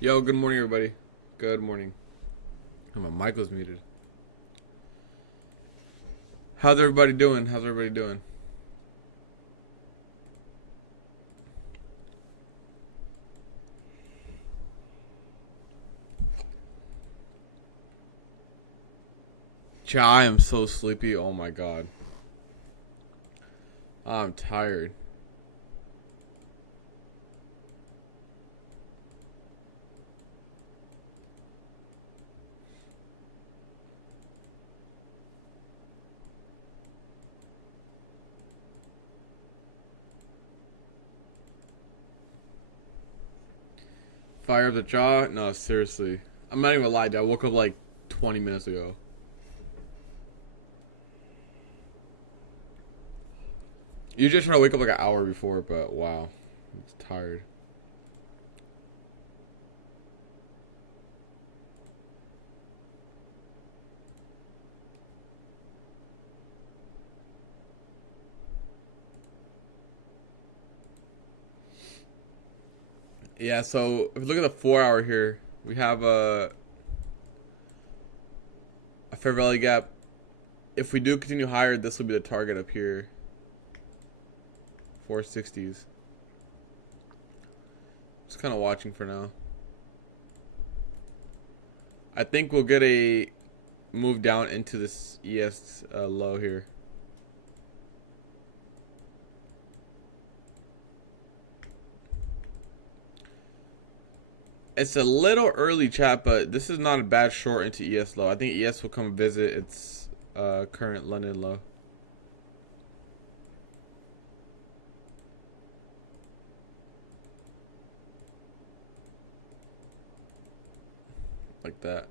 Yo, good morning, everybody. Good morning. Oh, my mic was muted. How's everybody doing? How's everybody doing? I am so sleepy. Oh my god. I'm tired. Fire up the jaw? No, seriously. I'm not even gonna lie, dude. I woke up like 20 minutes ago. You just try to wake up like an hour before, but wow. I'm tired. Yeah, so if you look at the 4 hour here, we have a fair value gap. If we do continue higher, this will be the target up here. 460s. Just kind of watching for now. I think we'll get a move down into this ES low here. It's a little early, chat, but this is not a bad short into ES low. I think ES will come visit its current London low. Like that.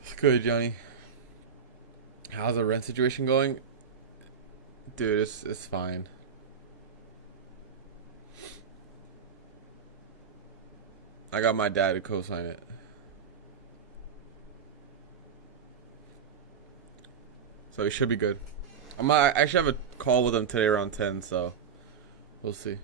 It's good, Johnny. How's the rent situation going? Dude, it's fine. I got my dad to co-sign it. So he should be good. I actually have a call with him today around 10, so we'll see.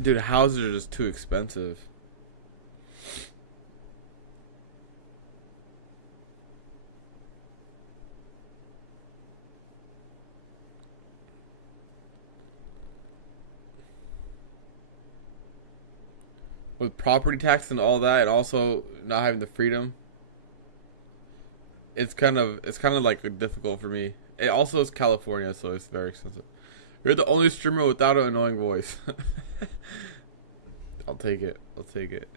Dude, houses are just too expensive. With property tax and all that, and also not having the freedom, it's kind of like difficult for me. It also is California, so it's very expensive. You're the only streamer without an annoying voice. I'll take it. I'll take it.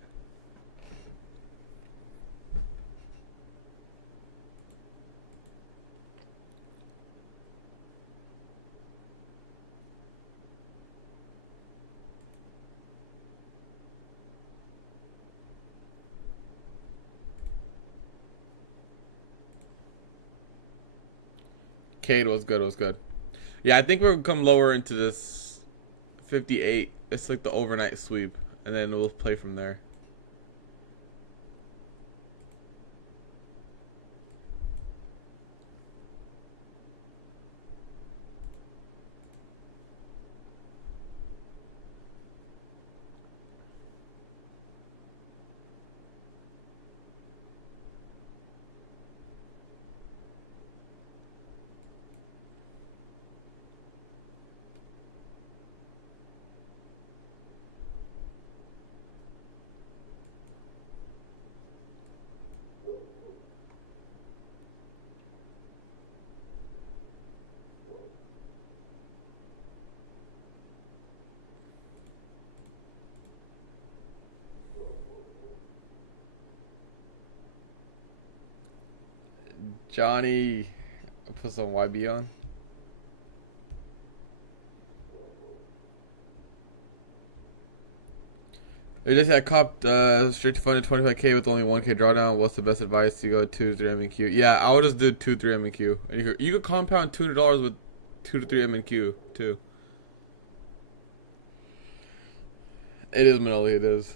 Cade was good. Was good. Yeah, I think we'll come lower into this 58. It's like the overnight sweep, and then we'll play from there. Johnny, I'll put some YB on. They just had copped straight to funded 25K with only 1K drawdown. What's the best advice to go 2 to 3 MNQ? Yeah, I would just do 2 to 3 MNQ. And you could compound $200 with 2 to 3 MNQ too. It is Manoli, it is.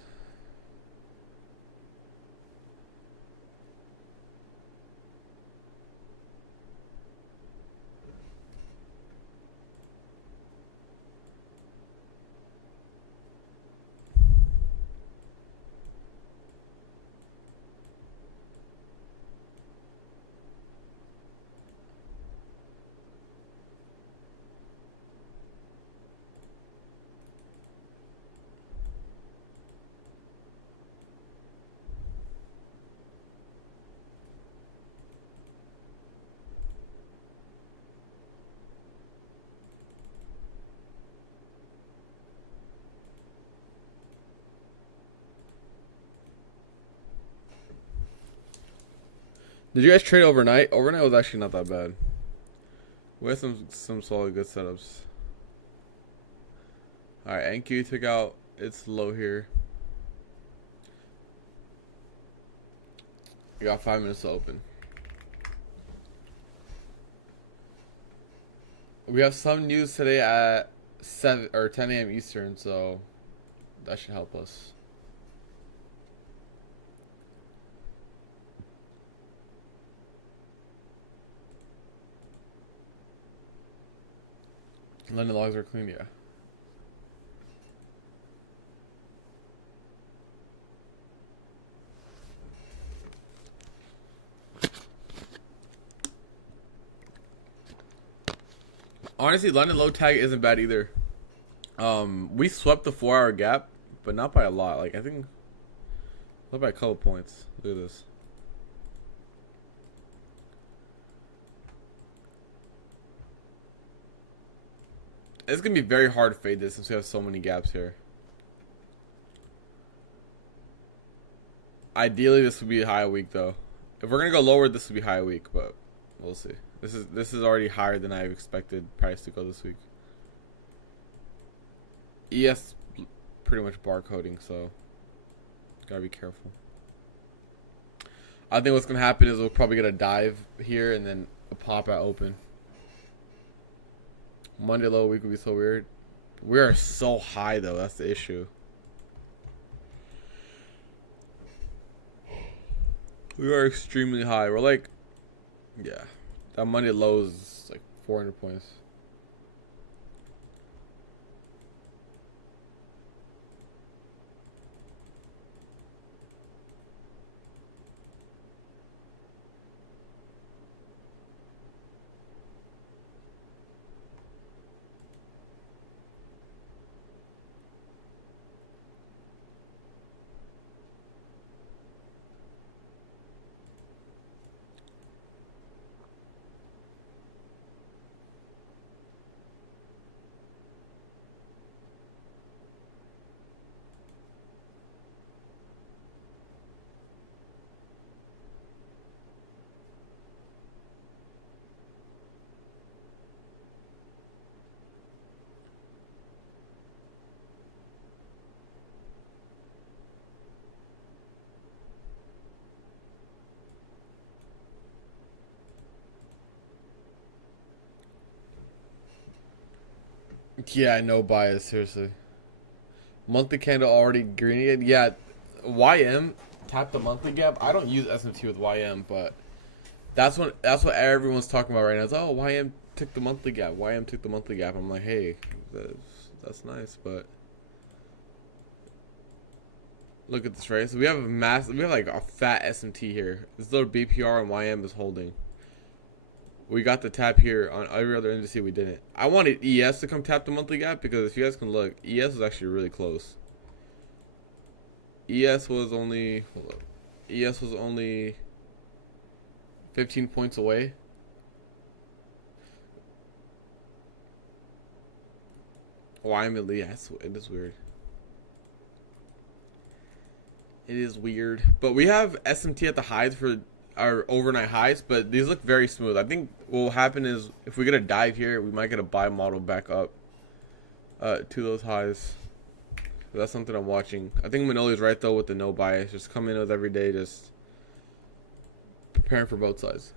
Did you guys trade overnight? Overnight was actually not that bad. We had some solid good setups. Alright, NQ took out. It's low here. We got 5 minutes to open. We have some news today at 7 or 10 a.m. Eastern, so that should help us. London logs are clean, yeah. Honestly, London low tag isn't bad either. We swept the 4-hour gap, but not by a lot. Like, I think not by a couple points. Look at this. It's gonna be very hard to fade this since we have so many gaps here. Ideally, this would be a high week though. If we're gonna go lower, this would be high week, but we'll see. This is already higher than I expected price to go this week. ES pretty much barcoding, so gotta be careful. I think what's gonna happen is we'll probably get a dive here and then a pop at open. Monday low week would be so weird. We are so high though, that's the issue. We are extremely high. We're like, yeah, that Monday low is like 400 points. Yeah, no bias, seriously. Monthly candle already green. Yeah, YM tapped the monthly gap. I don't use SMT with YM, but that's what everyone's talking about right now. It's, oh, YM took the monthly gap. YM took the monthly gap. I'm like, hey, that's nice, but look at this, right? So we have we have like a fat SMT here. This little BPR and YM is holding. We got the tap here on every other indice we didn't. I wanted ES to come tap the monthly gap because if you guys can look, ES was actually really close. ES was only 15 points away. YM at least, it is weird. It is weird. But we have SMT at the highs for our overnight highs, but these look very smooth. I think what will happen is if we get a dive here, we might get a buy model back up to those highs. That's something I'm watching. I think Manoli's right though with the no bias. Just come in with every day, just preparing for both sides.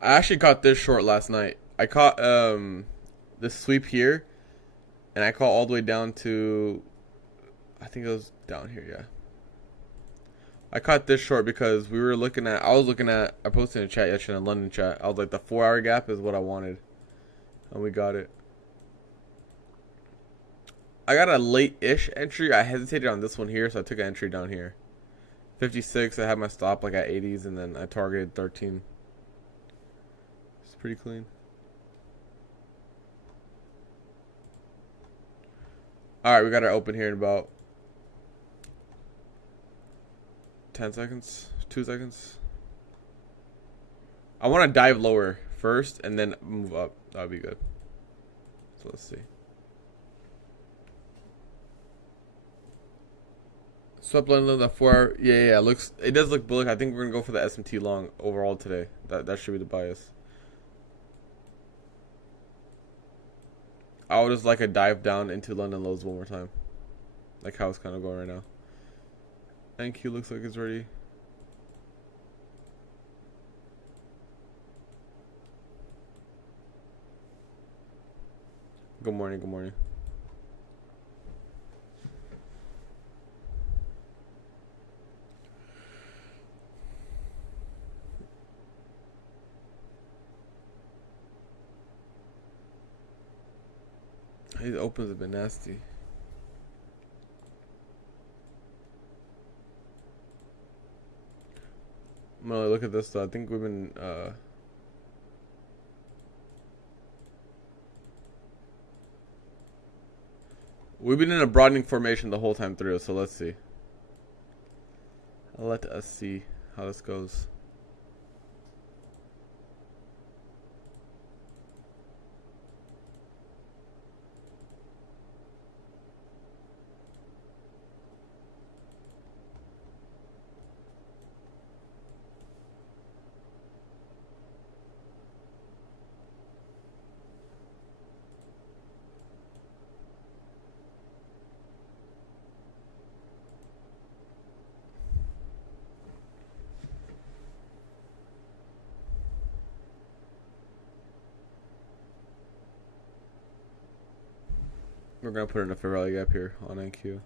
I actually caught this short last night. I caught this sweep here, and I caught all the way down to, I think it was down here, yeah. I caught this short because we were looking at, I posted in a chat yesterday in London chat. I was like, the 4-hour gap is what I wanted, and we got it. I got a late-ish entry. I hesitated on this one here, so I took an entry down here. 56, I had my stop like at 80s, and then I targeted 13. It's pretty clean. Alright, we got our open here in about 10 seconds, 2 seconds. I want to dive lower first and then move up. That would be good. So let's see. Swap London, the 4-hour. Yeah. It does look bullish. I think we're gonna go for the S&T long overall today. That should be the bias. I would just like a dive down into London lows one more time, like how it's kind of going right now. NQ looks like it's ready. Good morning. Good morning. These opens have been nasty. I'm gonna look at this though. I think we've been in a broadening formation the whole time through, so let's see. Let us see how this goes. We're gonna put in a fair value gap here on NQ.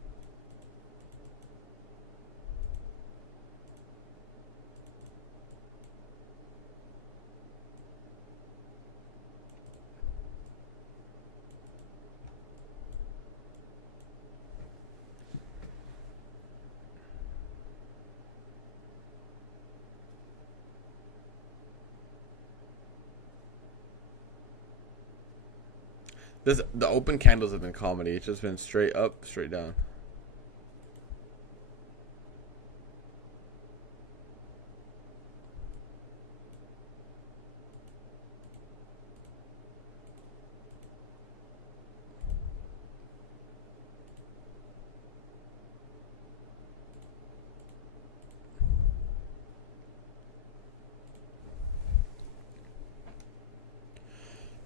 The open candles have been comedy. It's just been straight up, straight down.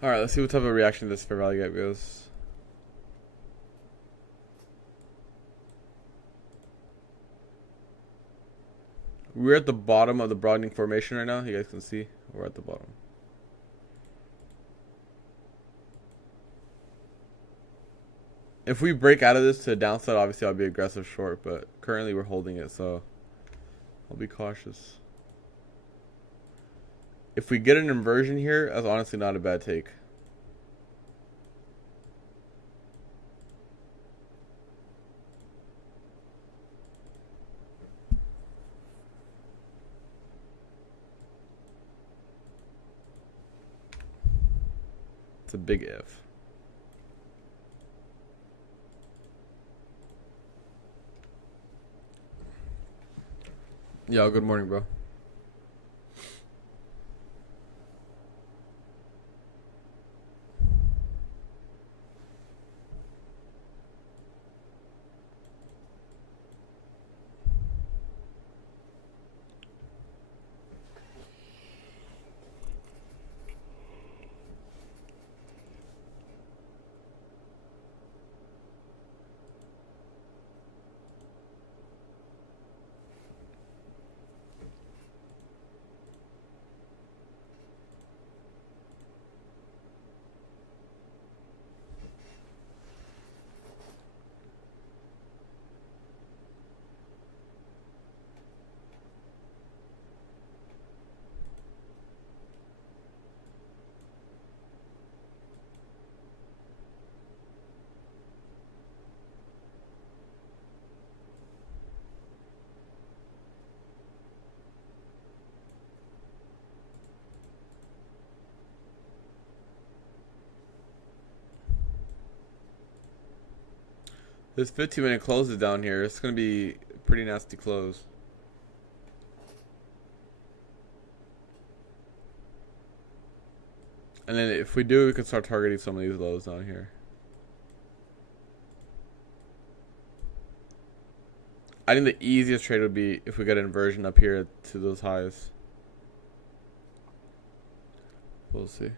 Alright, let's see what type of reaction this fair value gap goes. We're at the bottom of the broadening formation right now. You guys can see we're at the bottom. If we break out of this to the downside, obviously I'll be aggressive short, but currently we're holding it, so I'll be cautious. If we get an inversion here, that's honestly not a bad take. It's a big if. Yo, good morning, bro. This 15-minute close is down here. It's gonna be a pretty nasty close. And then if we do, we can start targeting some of these lows down here. I think the easiest trade would be if we get an inversion up here to those highs. We'll see.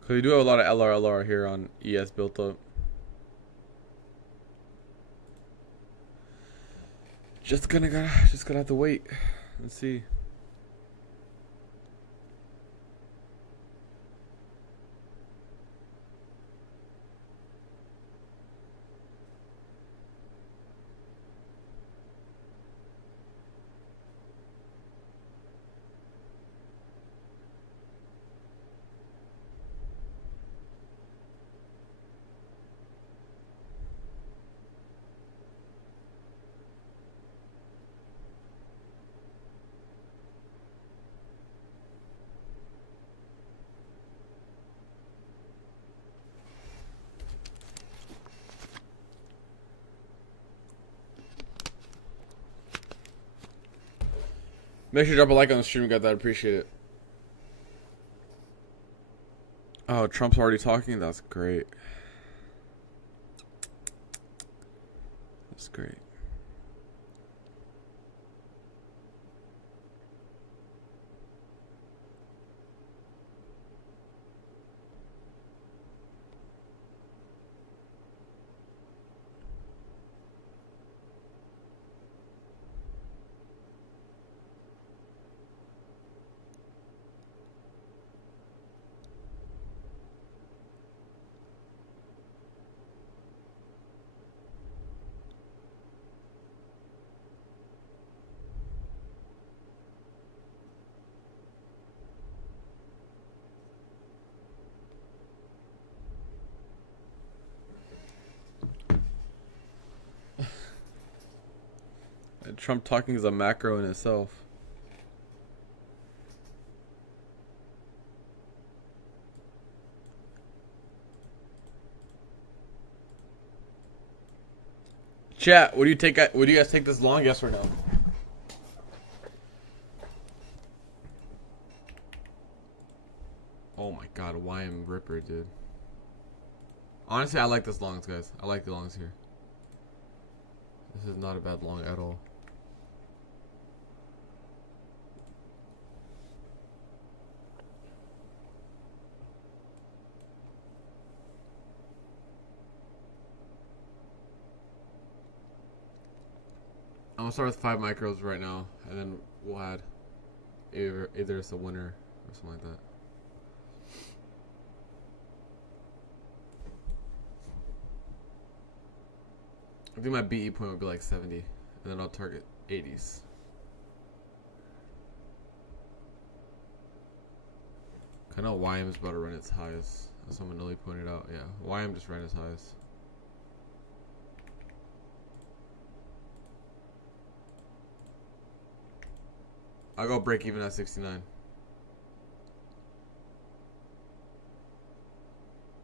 Because we do have a lot of LR here on ES built up. Just gonna have to wait and see. Make sure to drop a like on the stream, guys. I'd appreciate it. Oh, Trump's already talking? That's great. That's great. Trump talking is a macro in itself. Chat, would you guys take this long, yes or no? Oh my god, YM Ripper, dude. Honestly, I like this longs, guys. I like the longs here. This is not a bad long at all. I'm gonna start with 5 micros right now, and then we'll add either it's a winner or something like that. I think my BE point would be like 70, and then I'll target 80s. I know YM is about to run its highest, as someone really pointed out. Yeah, YM just ran its highest. I'll go break even at 69.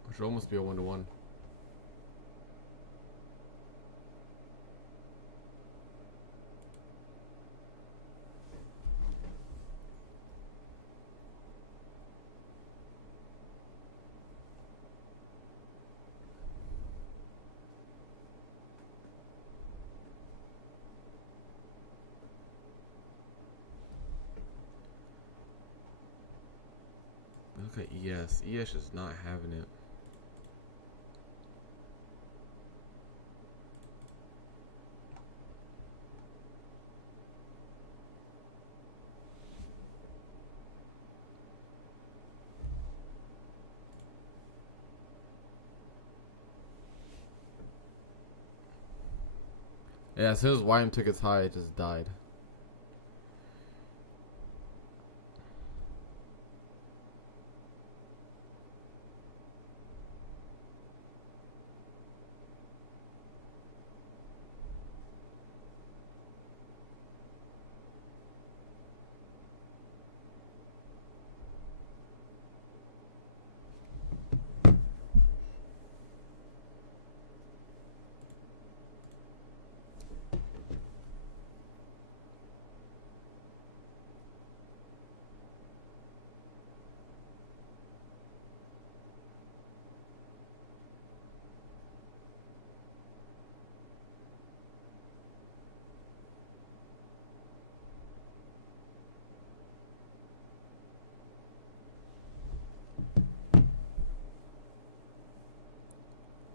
Which would almost be a 1-to-1. Look at ES. ES is not having it. Yeah, as soon as YM took its high, it just died.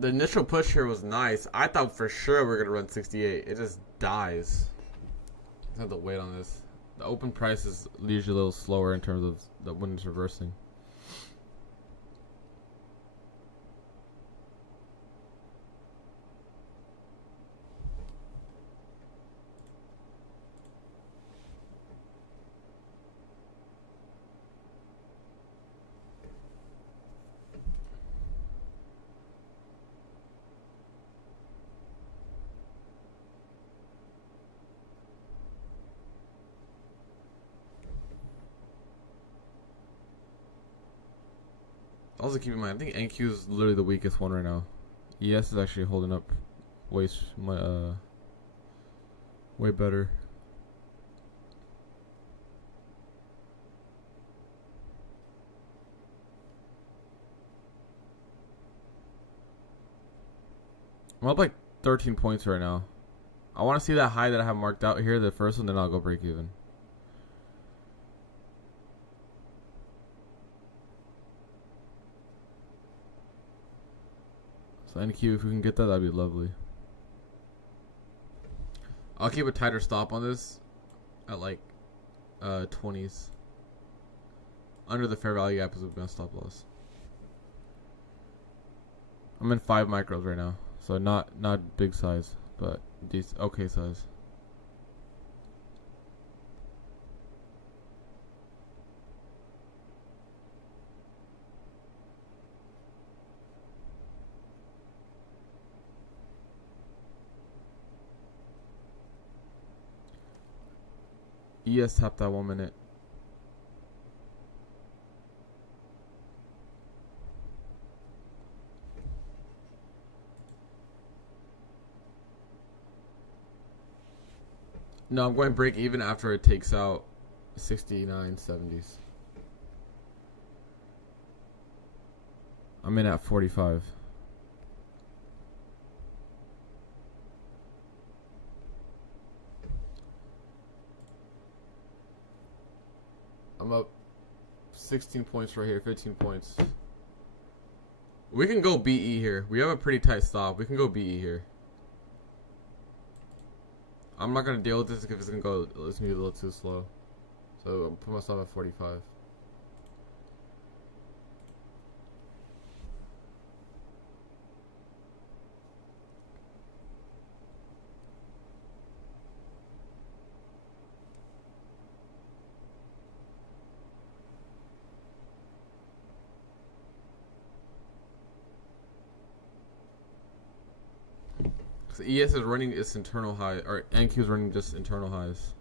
The initial push here was nice. I thought for sure we were gonna run 68. It just dies. I have to wait on this. The open price is usually a little slower in terms of when it's reversing. Also keep in mind, I think NQ is literally the weakest one right now. ES is actually holding up way better. I'm up like 13 points right now. I want to see that high that I have marked out here, the first one, then I'll go break even. So NQ, if we can get that, that'd be lovely. I'll keep a tighter stop on this at like 20s. Under the fair value gap is a best stop loss. I'm in 5 micros right now, so not big size, but okay size. ES tapped that 1 minute. No, I'm going break even after it takes out 69, 70s. I'm in at 45. I'm up 16 points right here, 15 points. We can go BE here. We have a pretty tight stop. We can go BE here. I'm not going to deal with this if it's going to go, it's going to be a little too slow. So I'll put myself at 45. So ES is running its internal high, or NQ is running just internal highs.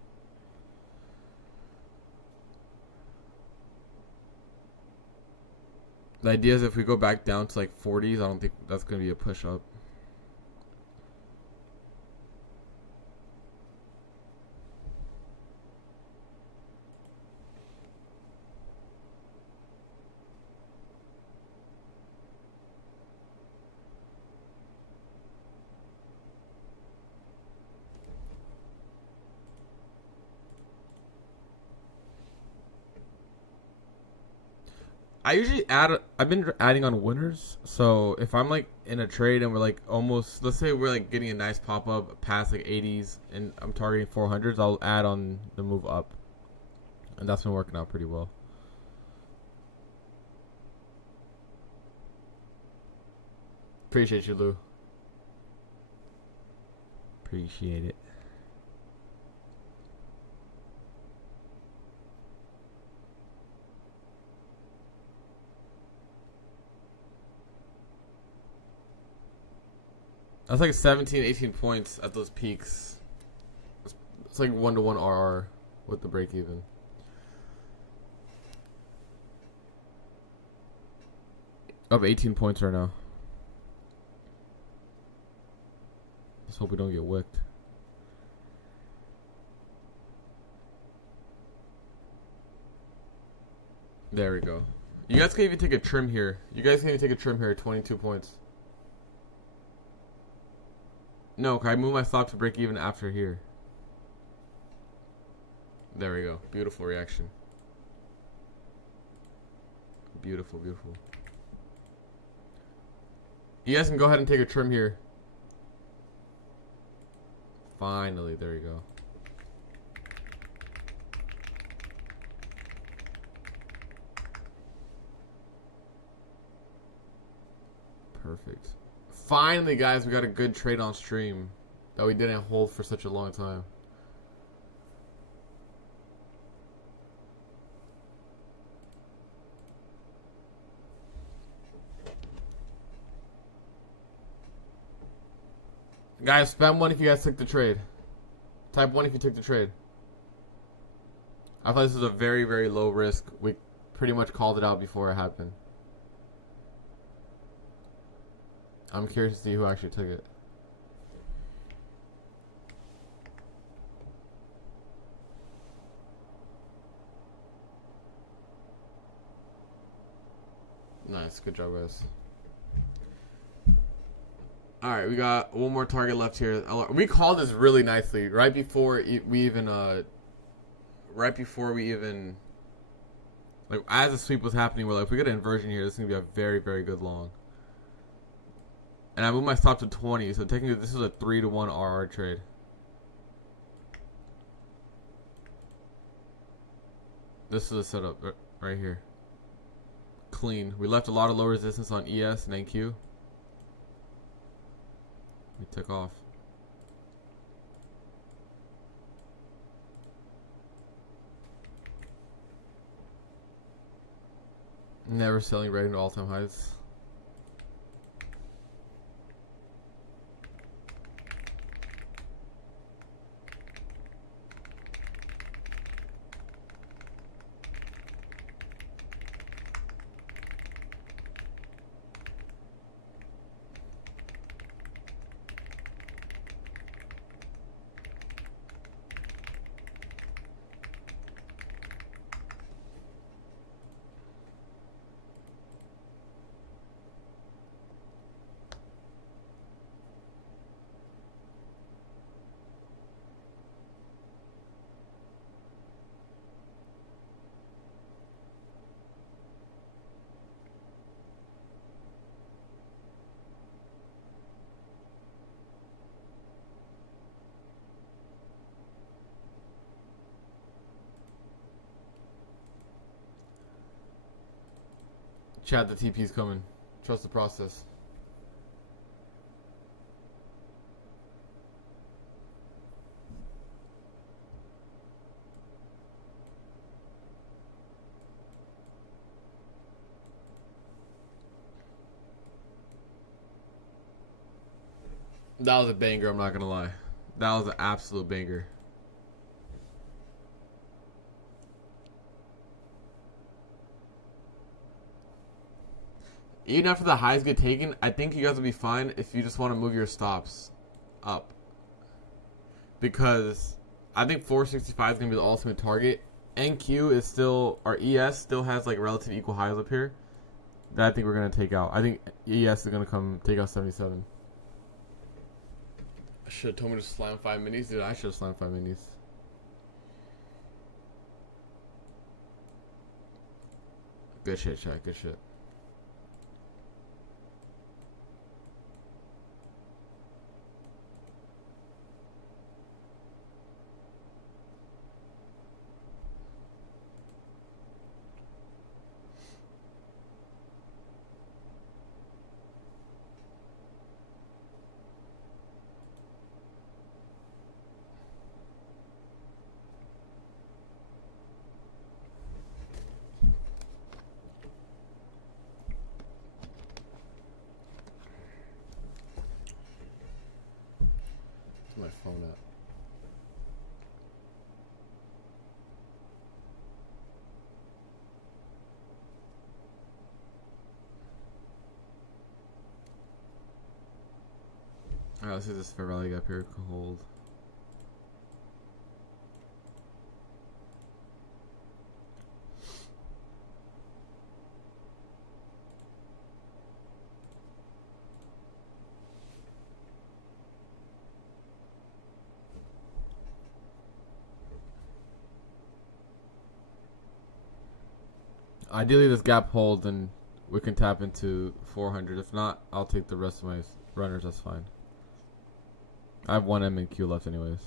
The idea is if we go back down to like 40s, I don't think that's going to be a push up. I usually I've been adding on winners. So if I'm like in a trade and we're like almost, let's say we're like getting a nice pop up past like 80s and I'm targeting 400s, I'll add on the move up. And that's been working out pretty well. Appreciate you, Lou. Appreciate it. That's like 17, 18 points at those peaks. It's like 1-to-1 RR with the break even. Up 18 points right now. Let's hope we don't get wicked. There we go. You guys can even take a trim here. You guys can even take a trim here at 22 points. No, can I move my stop to break even after here? There we go. Beautiful reaction. Beautiful, beautiful. You guys can go ahead and take a trim here. Finally, there you go. Perfect. Finally, guys, we got a good trade on stream that we didn't hold for such a long time. Guys, spam 1 if you guys took the trade. Type 1 if you took the trade. I thought this was a very, very low risk. We pretty much called it out before it happened. I'm curious to see who actually took it. Nice, good job, guys. All right, we got one more target left here. We called this really nicely right before we even, like as the sweep was happening, we're like, if we get an inversion here, this is gonna be a very, very good long. And I moved my stop to 20, so technically this is a 3-to-1 RR trade. This is a setup right here. Clean. We left a lot of low resistance on ES and NQ. We took off. Never selling right into all-time highs. Chat, the TP's coming. Trust the process. That was a banger, I'm not gonna lie. That was an absolute banger. Even after the highs get taken, I think you guys will be fine if you just want to move your stops up. Because I think 465 is going to be the ultimate target. NQ is still, or ES still has like relative equal highs up here that I think we're going to take out. I think ES is going to come take out 77. I should have told me to slam 5 minis. Dude, I should have slammed 5 minis. Good shit, chat. Good shit. My phone up. Alright, let's see this fair value gap here can hold. Ideally, this gap holds and we can tap into 400. If not, I'll take the rest of my runners. That's fine. I have one M and Q left anyways.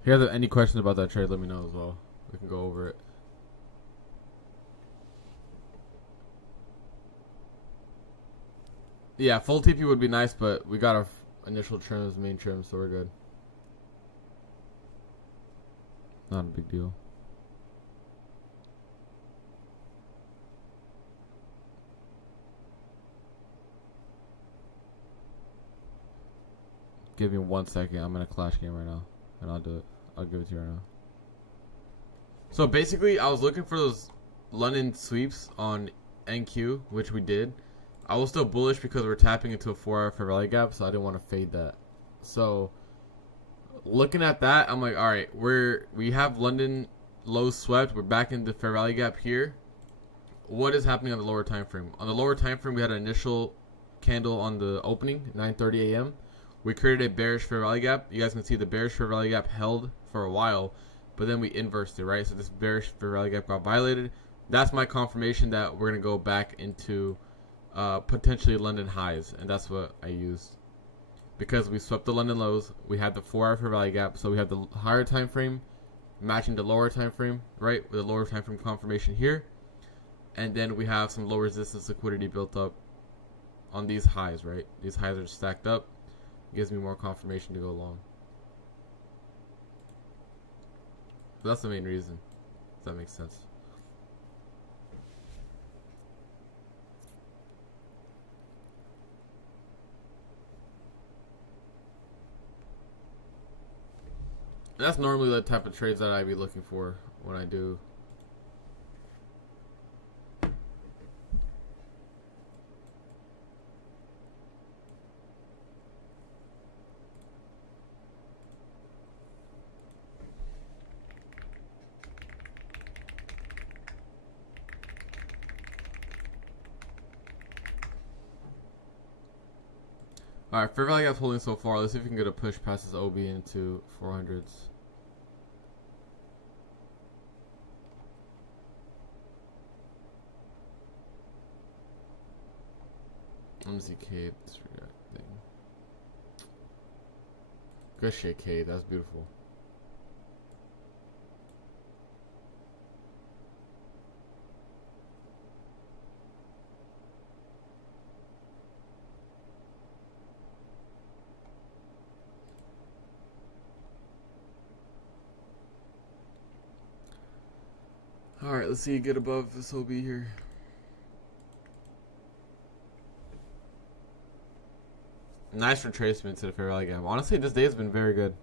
If you guys have any questions about that trade, let me know as well. We can go over it. Yeah, full TP would be nice, but we got our initial trims, main trims, so we're good. Not a big deal. Give me 1 second. I'm in a Clash game right now, and I'll do it. I'll give it to you right now. So basically, I was looking for those London sweeps on NQ, which we did. I was still bullish because we're tapping into a 4-hour fair value gap, so I didn't want to fade that. So looking at that, I'm like, all right, we have London lows swept. We're back into fair value gap here. What is happening on the lower time frame? On the lower time frame, we had an initial candle on the opening, 9:30 a.m. We created a bearish fair value gap. You guys can see the bearish fair value gap held for a while, but then we inversed it, right? So this bearish fair value gap got violated. That's my confirmation that we're going to go back into potentially London highs, and that's what I used. Because we swept the London lows, we had the 4-hour fair value gap, so we have the higher time frame matching the lower time frame, right? With the lower time frame confirmation here. And then we have some low resistance liquidity built up on these highs, right? These highs are stacked up. Gives me more confirmation to go long. That's the main reason. If that makes sense. That's normally the type of trades that I'd be looking for when I do. Alright, fair value gap's holding so far. Let's see if we can get a push past this OB into 400s. Let me see Cade. This thing. Good shit, Cade. That's beautiful. Alright, let's see you get above this OB here. Nice retracement to the fair value gap. Honestly, this day has been very good.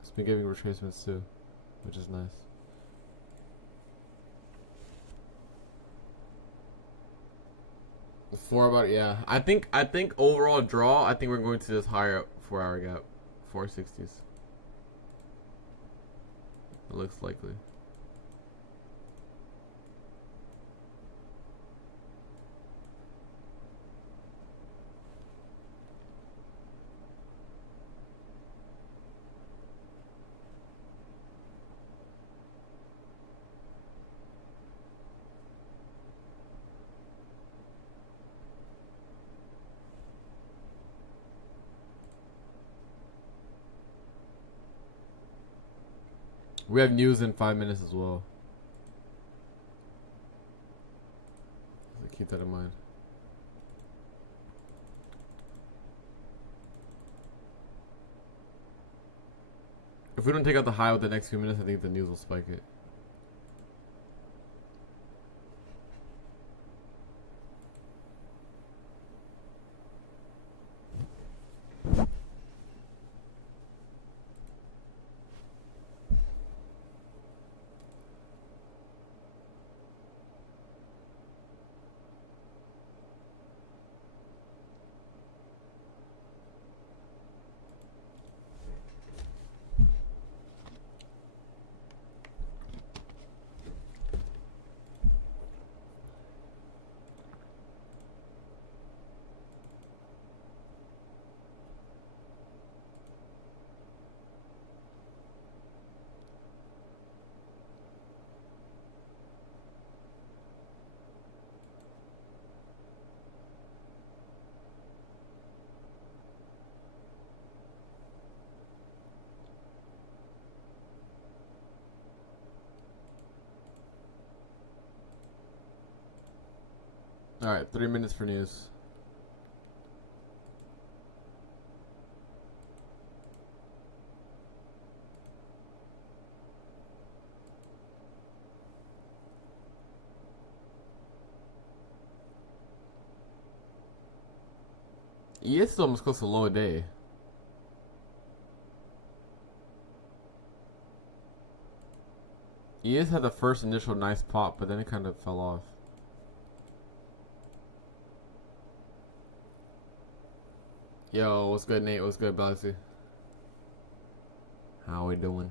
It's been giving retracements too, which is nice. Yeah. I think overall draw, I think we're going to this higher 4-hour gap. 460s. It looks likely. We have news in 5 minutes as well. So keep that in mind. If If we don't take out the high with the next few minutes, I think the news will spike it. Alright, 3 minutes for news. ES is almost close to low a day. ES had the first initial nice pop, but then it kind of fell off. Yo, what's good, Nate? What's good, Galaxy? How we doing?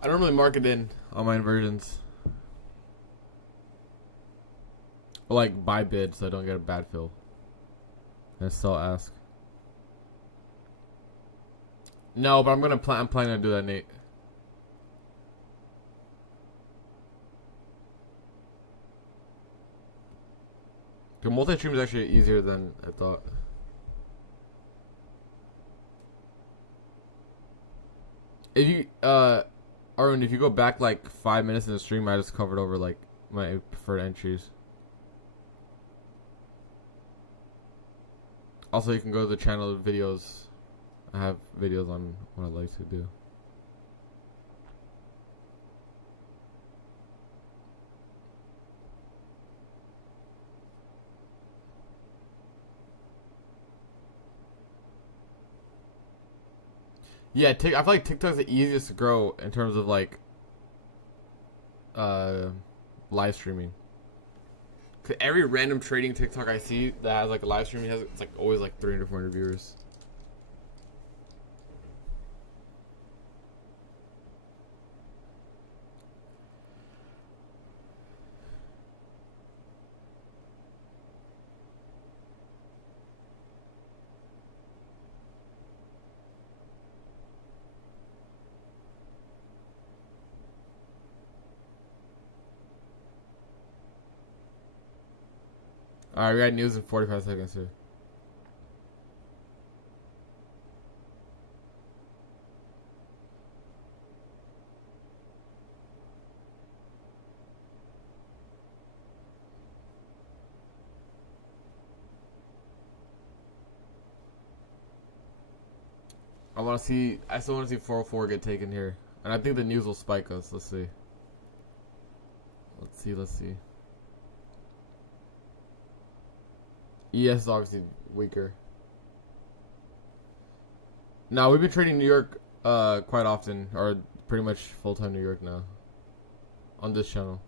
I don't really mark it in on my inversions. Or like buy bid so I don't get a bad fill. And still ask. No, but I'm planning to do that, Nate. The multi-stream is actually easier than I thought. If you Arun, if you go back like 5 minutes in the stream, I just covered over like my preferred entries. Also, you can go to the channel videos. I have videos on what I like to do. Yeah, I feel like TikTok's the easiest to grow in terms of like live streaming. Cause every random trading TikTok I see that has like a live streaming it's like always like 300, 400 viewers. Alright, we got news in 45 seconds here. I still want to see 404 get taken here. And I think the news will spike us. Let's see. Let's see. ES is obviously weaker. Now, we've been trading New York quite often, or pretty much full-time New York now. On this channel.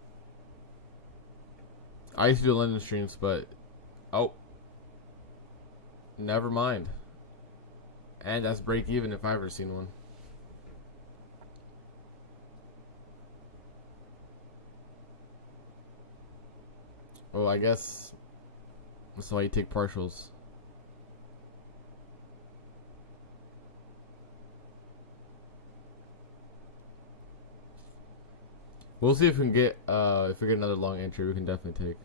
I used to do London streams, but... Oh. Never mind. And that's break even if I've ever seen one. Oh, I guess that's why you take partials. We'll see if we can get if we get another long entry. We can definitely take.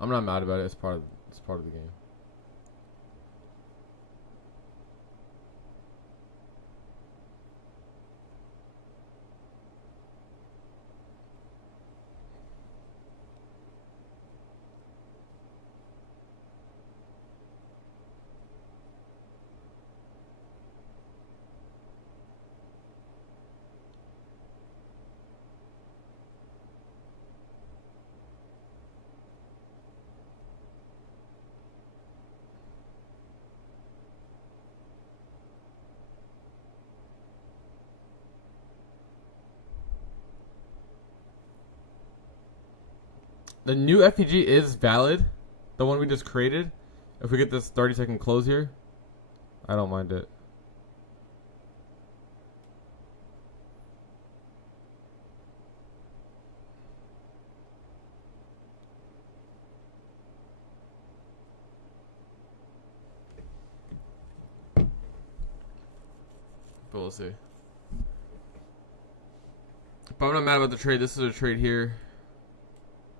I'm not mad about it. It's part of the game. The new FPG is valid. The one we just created. If we get this 30-second close here, I don't mind it. But we'll see. But I'm not mad about the trade. This is a trade here.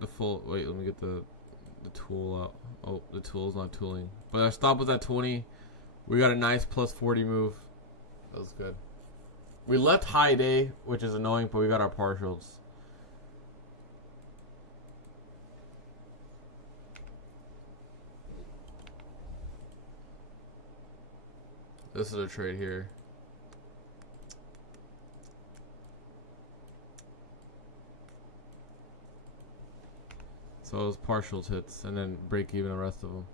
The full, wait, let me get the tool out. Oh, the tool's not tooling. But our stop was at 20. We got a nice plus 40 move. That was good. We left high day, which is annoying, but we got our partials. This is a trade here. So it was partials hits and then break even the rest of them.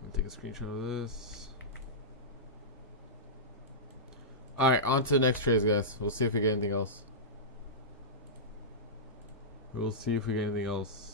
Let me take a screenshot of this. Alright, on to the next trades, guys. We'll see if we get anything else. We'll see if we get anything else.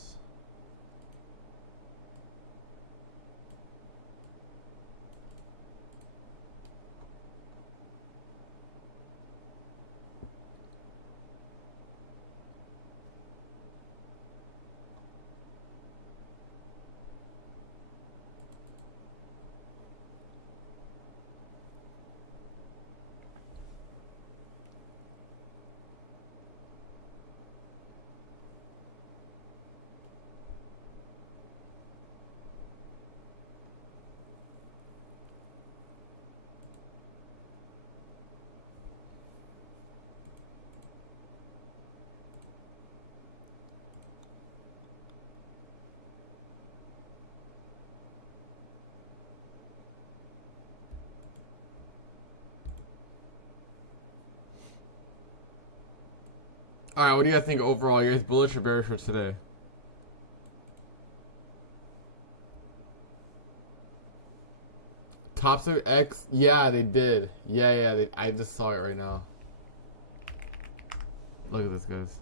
Alright, what do you guys think overall? You guys bullish or bearish for today? Tops of X? Yeah, they did. Yeah, I just saw it right now. Look at this, guys.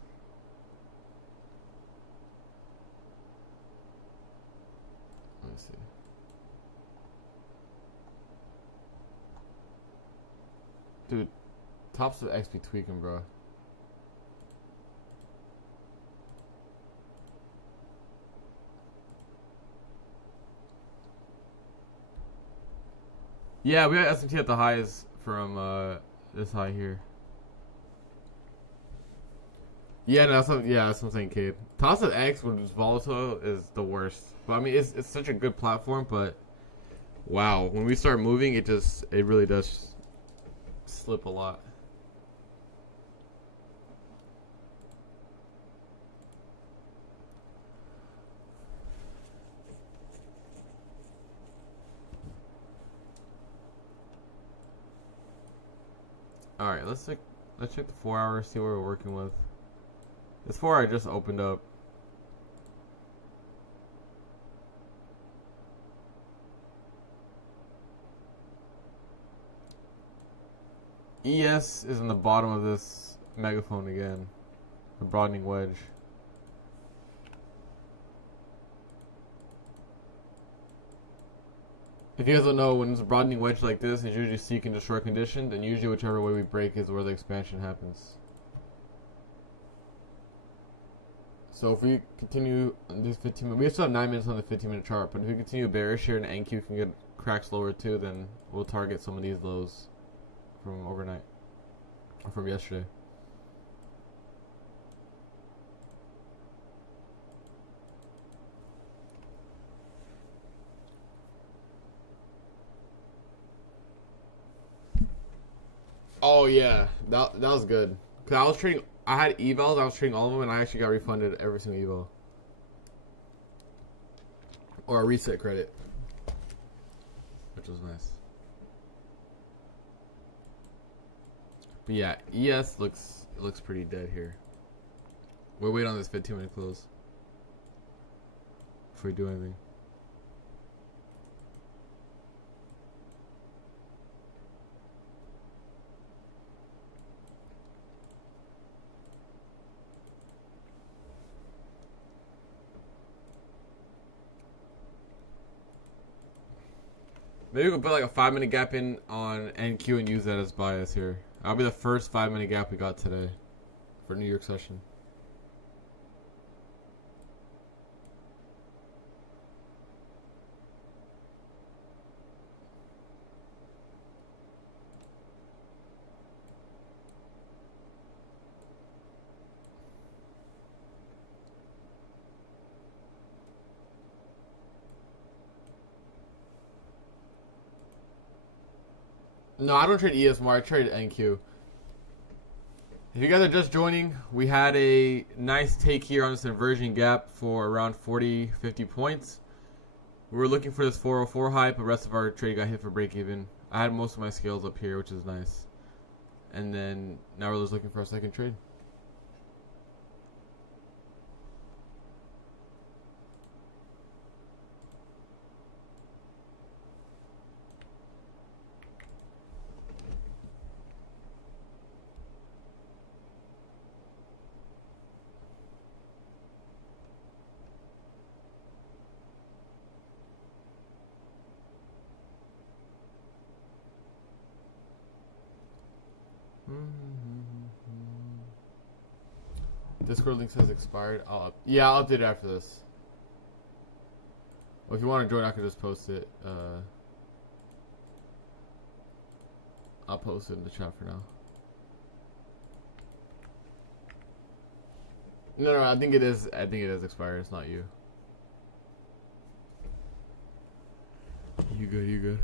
Let me see. Dude, tops of X be tweaking, bro. Yeah, we got S&T at the highs from this high here. Yeah, that's what I'm saying, Cade. Toss of X, when it's volatile, is the worst. But I mean, it's such a good platform, but wow, when we start moving, it really does slip a lot. All right, let's check the 4 hours, see what we're working with. This 4 hour just opened up. ES is in the bottom of this megaphone again, the broadening wedge. If you guys don't know, when it's a broadening wedge like this, it's usually seek and destroy conditioned, and usually whichever way we break is where the expansion happens. So if we continue on this 15 minutes, we still have 9 minutes on the 15-minute chart, but if we continue bearish here and NQ can get cracks lower too, then we'll target some of these lows from overnight or from yesterday. Oh yeah, that was good. Cause I was trading. I had evals. I was trading all of them, and I actually got refunded every single eval or a reset credit, which was nice. But yeah, ES looks pretty dead here. We'll wait on this 15-minute close before we do anything. Maybe we could put like a 5-minute gap in on NQ and use that as bias here. That'll be the first 5-minute gap we got today for New York session. No, I don't trade ES more. I trade NQ. If you guys are just joining, we had a nice take here on this inversion gap for around 40, 50 points. We were looking for this 404 high, but the rest of our trade got hit for break even. I had most of my scales up here, which is nice. And then now we're just looking for a second trade. Discord link says expired. I'll update it after this. Well, if you want to join, I can just post it. I'll post it in the chat for now. No, I think it is. I think it is expired. It's not you. You good? You good?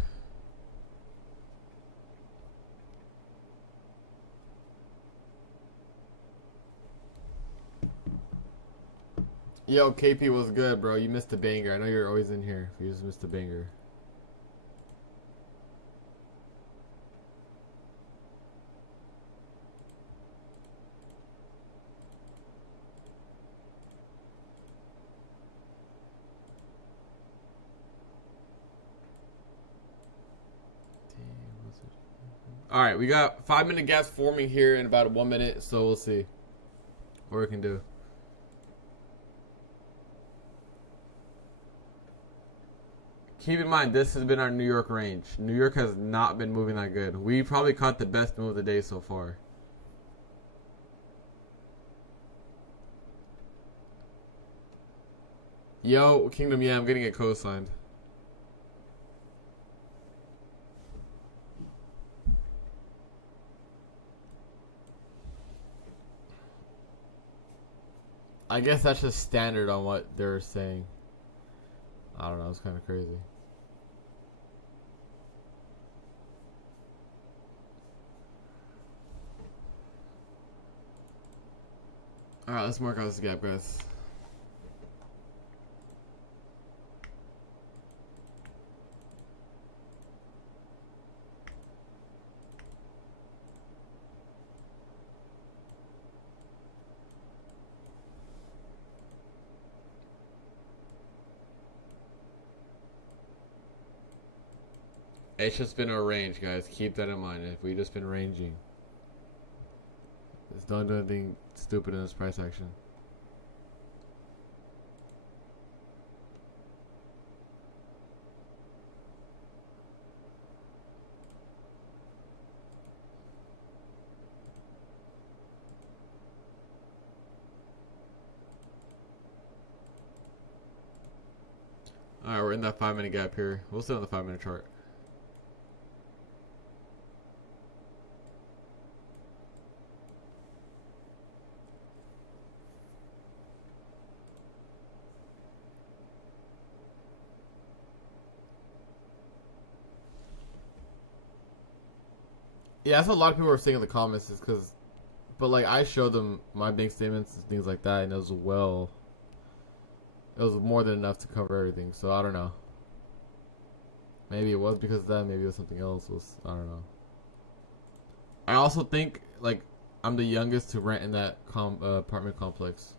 Yo, KP was good, bro. You missed a banger. I know you're always in here. You just missed a banger. Alright, we got 5-minute gaps forming here in about 1 minute, so we'll see what we can do. Keep in mind, this has been our New York range. New York has not been moving that good. We probably caught the best move of the day so far. Yo, Kingdom, yeah, I'm getting it co-signed. I guess that's just standard on what they're saying. I don't know, it's kind of crazy. Alright, let's mark out this gap, guys. It's just been a range, guys. Keep that in mind. If we just been ranging. Just don't do anything stupid in this price action. Alright, we're we're in that 5-minute gap here. We'll sit on the 5-minute chart. Yeah, that's what a lot of people are saying in the comments is because, but like I showed them my bank statements and things like that, and it was more than enough to cover everything. So I don't know. Maybe it was because of that. Maybe it was something else. I don't know. I also think like I'm the youngest to rent in that apartment complex.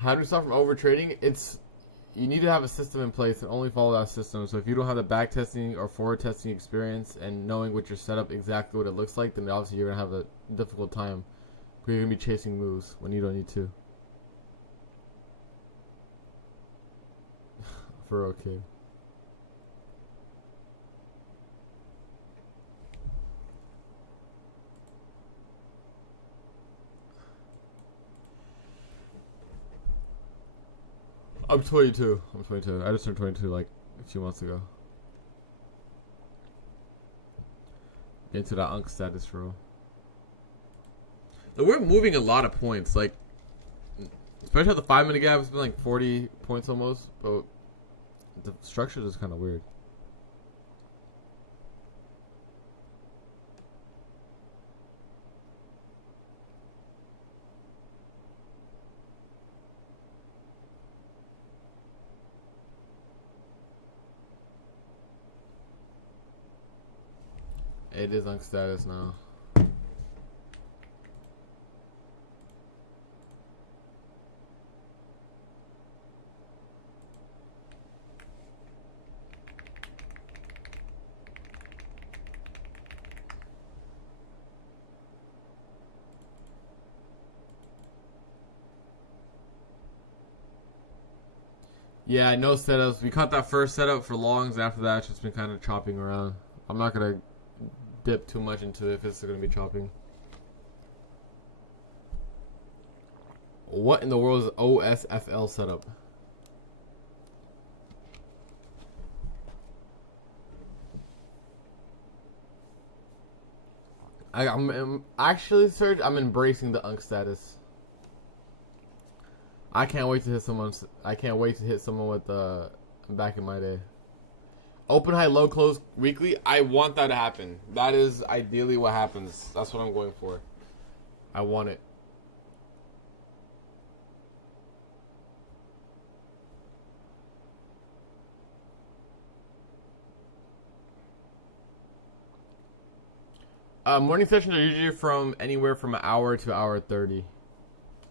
How do we stop from over trading? You need to have a system in place and only follow that system. So if you don't have the back testing or forward testing experience and knowing what your setup exactly what it looks like, then obviously you're gonna have a difficult time. Because you're gonna be chasing moves when you don't need to. For okay. I'm 22. I'm 22. I just turned 22 like a few months ago. Get into that UNC status bro. We're moving a lot of points. Like, especially at the 5-minute gap, it's been like 40 points almost. But the structure is kind of weird. It is UNC status now. Yeah, no setups. We caught that first setup for longs. After that, it's just been kind of chopping around. I'm not going to dip too much into it if it's going to be chopping. What in the world is OSFL setup? I'm actually, Serge, I'm embracing the UNC status. I can't wait to hit someone. I can't wait to hit someone with back in my day. Open, high, low, close weekly. I want that to happen. That is ideally what happens. That's what I'm going for. I want it. Morning sessions are usually from anywhere from an hour to an hour 30.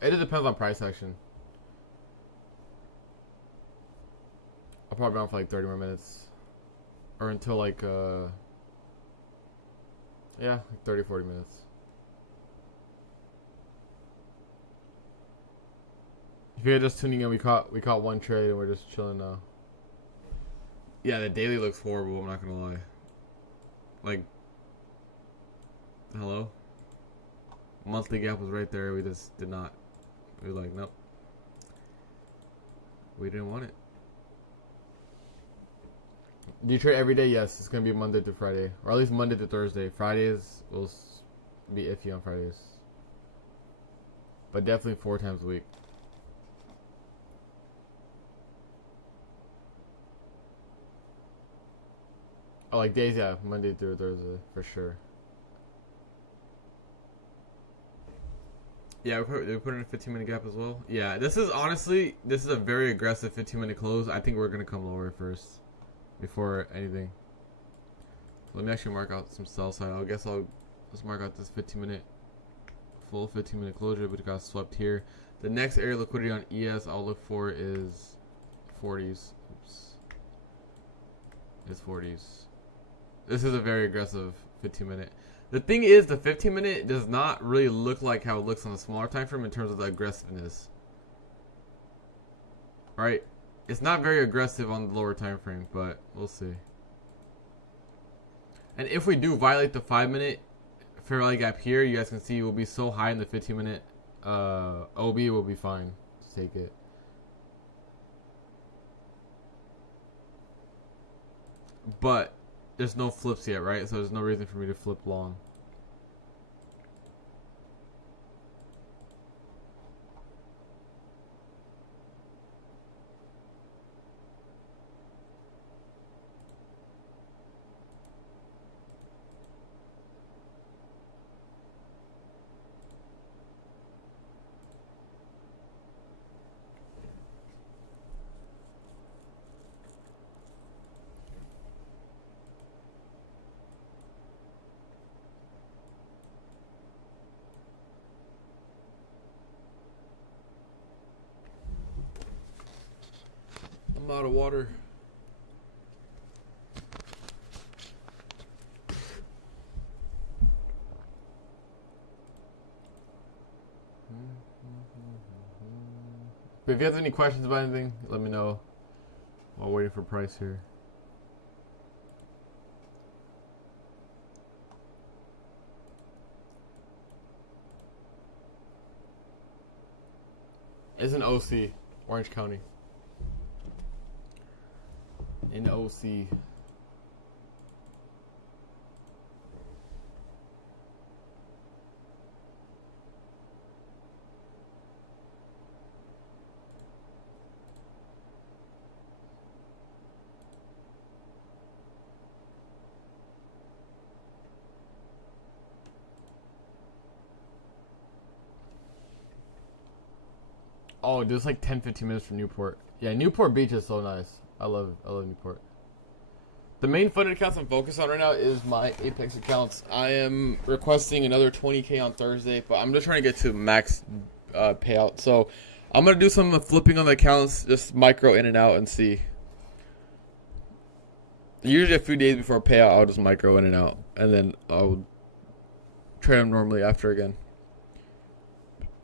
It depends on price action. I'll probably be on for like 30 more minutes. Or until like, yeah, like 30, 40 minutes. If you're just tuning in, we caught one trade and we're just chilling now. Yeah, the daily looks horrible, I'm not gonna lie. Like, hello? Monthly gap was right there, we just did not. We were like, nope. We didn't want it. Do you trade every day? Yes, it's going to be Monday to Friday. Or at least Monday to Thursday. Fridays will be iffy on Fridays. But definitely 4 times a week. Oh, like days, yeah. Monday through Thursday, for sure. Yeah, we put in a 15-minute gap as well. Yeah, this is honestly, this is a very aggressive 15-minute close. I think we're going to come lower first. Before anything. Let me actually mark out some sell side. let's mark out this 15-minute full 15-minute closure, but it got swept here. The next area of liquidity on ES I'll look for is 40s. Oops. It's 40s. This is a very aggressive 15-minute. The thing is, the 15-minute does not really look like how it looks on the smaller time frame in terms of the aggressiveness. Right? It's not very aggressive on the lower time frame, but we'll see. And if we do violate the 5-minute fair value gap here, you guys can see it will be so high in the 15-minute OB will be fine to take it. But there's no flips yet, right? So there's no reason for me to flip long. I'm out of water. But if you have any questions about anything, let me know while waiting for price here. It's in OC, Orange County. In OC. Oh, there's like 10-15 minutes from Newport. Yeah, Newport Beach is so nice. I love Newport. The main funded accounts I'm focused on right now is my Apex accounts. I am requesting another 20K on Thursday, but I'm just trying to get to max payout. So I'm going to do some flipping on the accounts, just micro in and out and see. Usually a few days before payout, I'll just micro in and out. And then I'll trade them normally after again.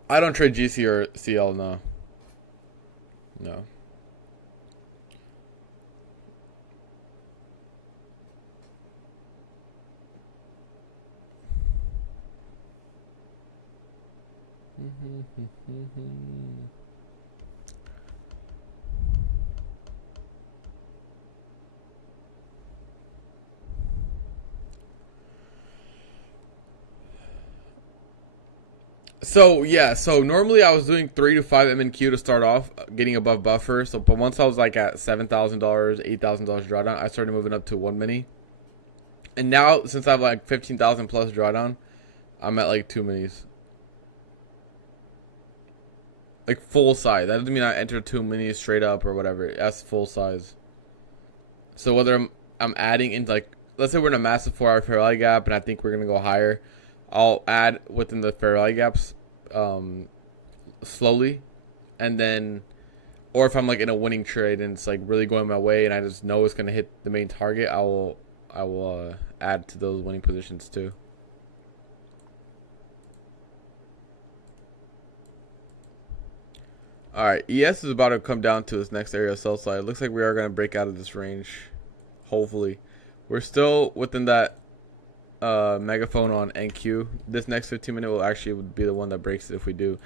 I don't trade GC or CL, no. No. So yeah, so normally I was doing 3 to 5 MNQ to start off, getting above buffer. So, but once I was like at $7,000, $8,000 drawdown, I started moving up to 1 mini. And now, since I have like 15,000 plus drawdown, I'm at like 2 minis. Like full size. That doesn't mean I enter 2 minis straight up or whatever. That's full size. So whether I'm adding in, like, let's say we're in a massive 4-hour fair value gap and I think we're gonna go higher, I'll add within the fair value gaps slowly, and then, or if I'm like in a winning trade and it's like really going my way and I just know it's gonna hit the main target, I will add to those winning positions too. All right, ES is about to come down to this next area of sell side. It looks like we are gonna break out of this range. Hopefully, we're still within that megaphone on NQ. This next 15-minute will actually be the one that breaks it if we do.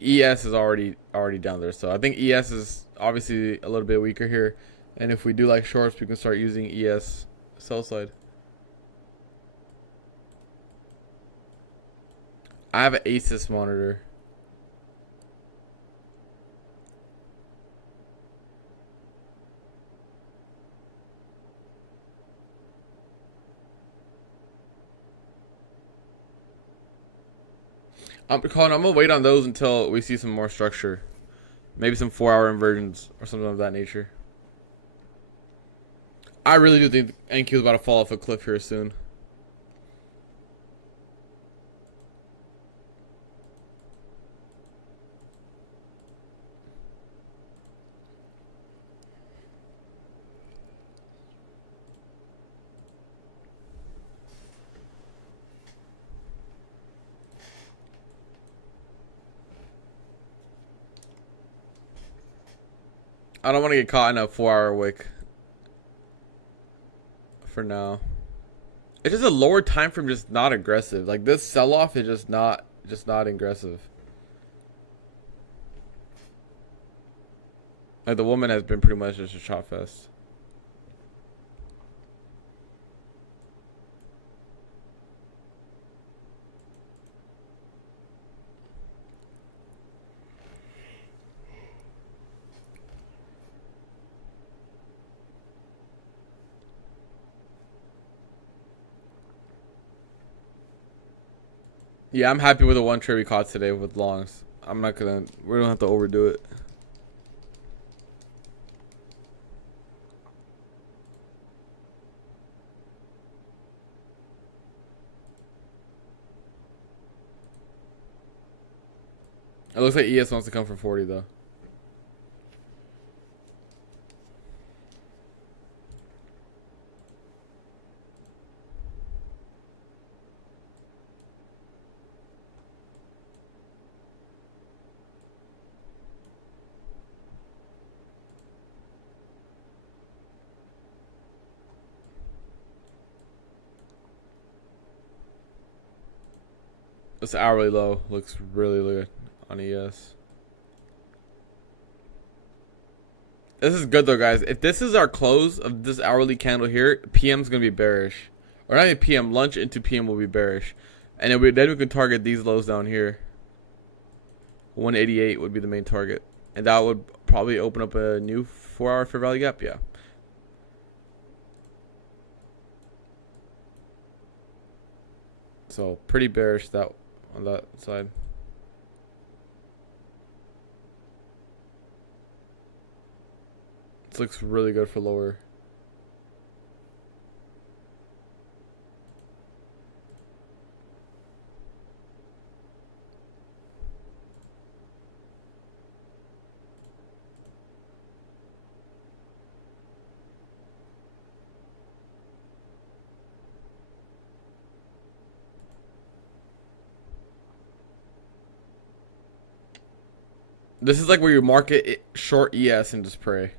ES is already down there, so I think ES is obviously a little bit weaker here, and if we do like shorts, we can start using ES sell side. I have an ASIS monitor. Colin, I'm going to wait on those until we see some more structure. Maybe some 4-hour inversions or something of that nature. I really do think NQ is about to fall off a cliff here soon. I don't want to get caught in a 4-hour wick for now. It's just a lower time frame, just not aggressive. Like this sell-off is just not aggressive. Like the woman has been pretty much just a shot fest. Yeah, I'm happy with the one trade we caught today with longs. We don't have to overdo it. It looks like ES wants to come for 40 though. This hourly low looks really good on ES. This is good though, guys. If this is our close of this hourly candle here, PM's gonna be bearish. Or not even PM, lunch into PM will be bearish. And then we can target these lows down here. 188 would be the main target. And that would probably open up a new 4-hour fair value gap, yeah. So pretty bearish that on that side. This looks really good for lower. This is like where you market it short ES and just pray.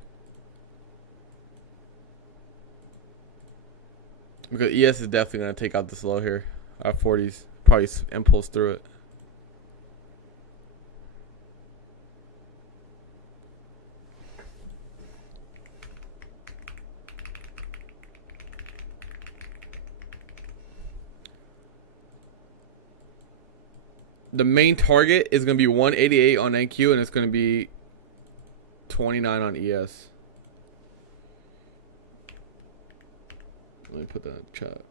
Because ES is definitely going to take out this low here. 40s. Probably impulse through it. The main target is going to be 188 on NQ, and it's going to be 29 on ES. Let me put that in the chat.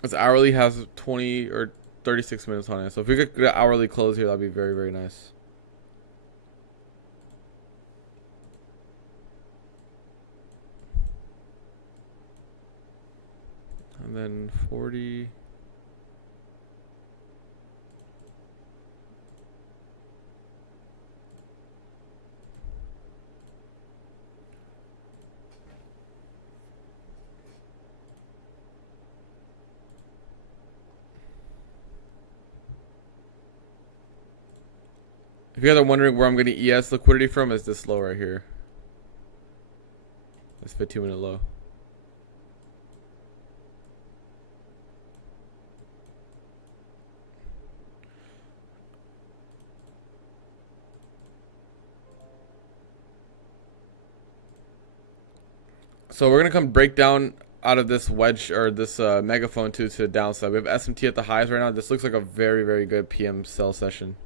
This hourly has 20 or 36 minutes on it. So if we could get an hourly close here, that'd be very, very nice. And then 40. If you guys are wondering where I'm getting ES liquidity from, is this low right here. This 15-minute low. So we're gonna come break down out of this wedge or this megaphone to the downside. We have SMT at the highs right now. This looks like a very, very good PM sell session.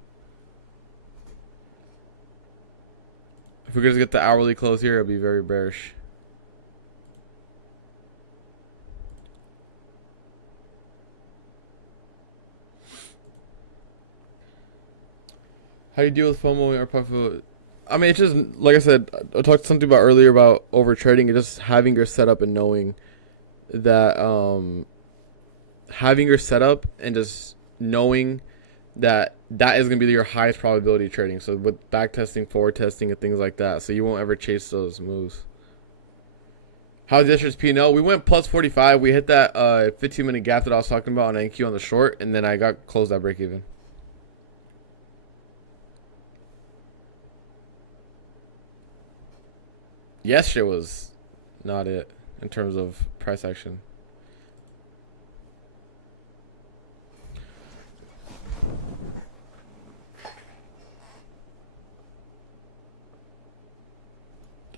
If we could just get the hourly close here, it'll be very bearish. How do you deal with FOMO or profit? I mean, it's just, like I said, I talked something about earlier about over trading and just having your setup and knowing that, having your setup and just knowing that that is going to be your highest probability trading. So with back testing, forward testing, and things like that. So you won't ever chase those moves. How's yesterday's P&L? We went plus 45. We hit that 15-minute gap that I was talking about on NQ on the short, and then I got closed at break even. Yesterday was not it in terms of price action.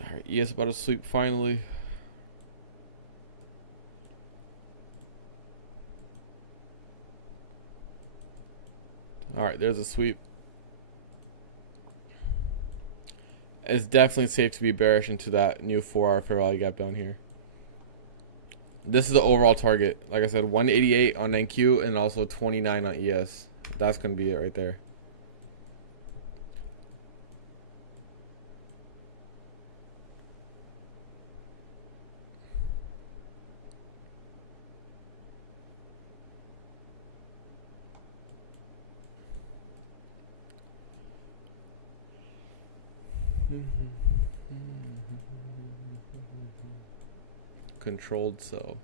Alright, ES about to sleep finally. Alright, there's a sweep. It's definitely safe to be bearish into that new 4-hour fair value gap down here. This is the overall target. Like I said, 188 on NQ and also 29 on ES. That's going to be it right there. Controlled sell.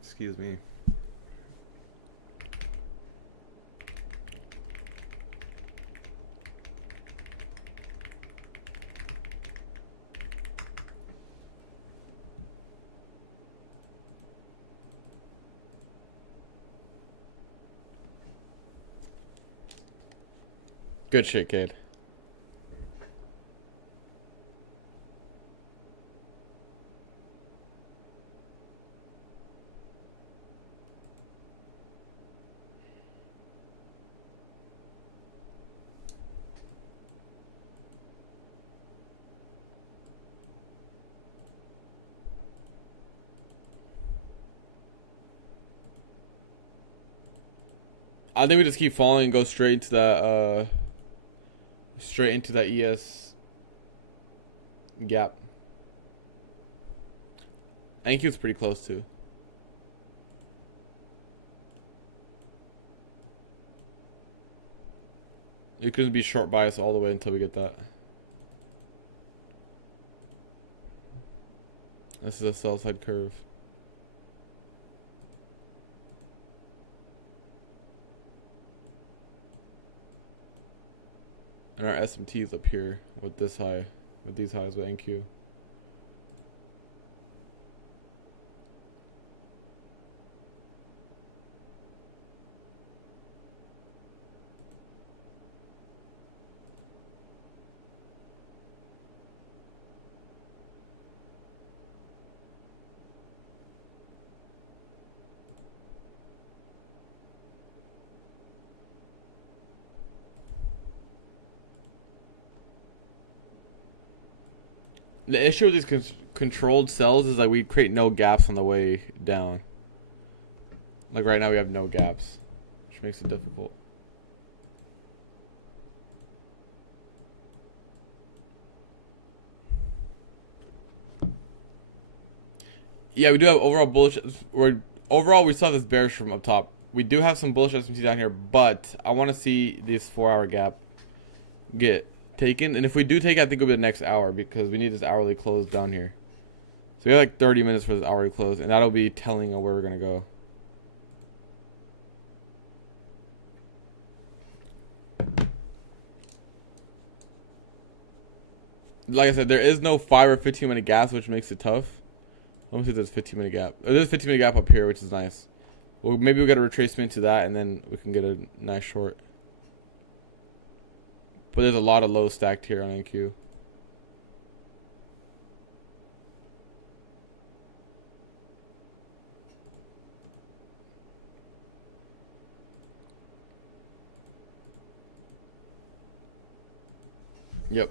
Excuse me. Good shit, kid. I think we just keep falling and go straight into that ES gap. NQ's pretty close too. It could be short bias all the way until we get that. This is a sell side curve. And our SMT is up here with this high, with these highs with NQ. The issue with these controlled sells is like we create no gaps on the way down. Like right now we have no gaps, which makes it difficult. Yeah, we do have overall bullish. Overall we saw this bearish from up top. We do have some bullish SMT down here, but I want to see this 4-hour gap get taken, and if we do take it, I think it'll be the next hour because we need this hourly close down here. So we have like 30 minutes for this hourly close, and that'll be telling of where we're gonna go. Like I said, there is no 5 or 15-minute gaps, which makes it tough. Let me see if there's a 15-minute gap. There's a 15-minute gap up here, which is nice. Well, maybe we'll get a retracement to that, and then we can get a nice short. But there's a lot of lows stacked here on NQ. Yep.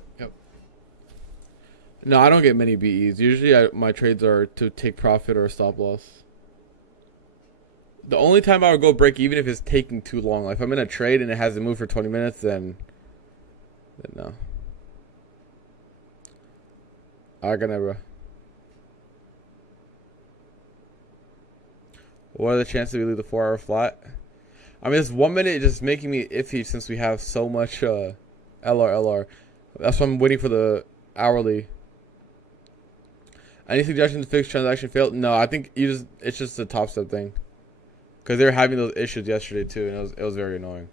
No, I don't get many BEs. Usually my trades are to take profit or stop loss. The only time I would go break even if it's taking too long. Like if I'm in a trade and it hasn't moved for 20 minutes, then Then no. I can never. What are the chances we leave the 4-hour flat? I mean, this 1 minute is just making me iffy since we have so much LR. That's why I'm waiting for the hourly. Any suggestions to fix transaction failed? No, I think it's just the top step thing. Because they were having those issues yesterday too, and it was very annoying.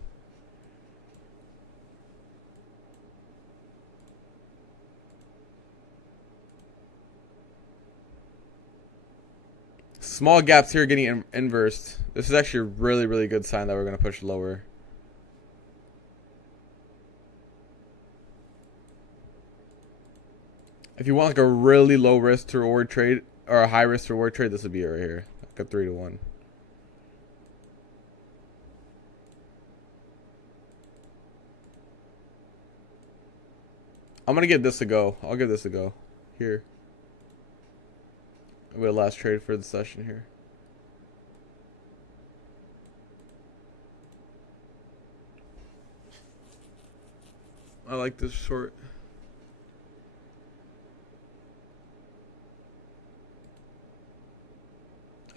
Small gaps here getting inversed. This is actually a really, really good sign that we're going to push lower. If you want like a really low risk to reward trade or a high risk to reward trade, this would be it right here. Like a 3-to-1. I'm going to give this a go. I'll give this a go. Here. We have last trade for the session here. I like this short.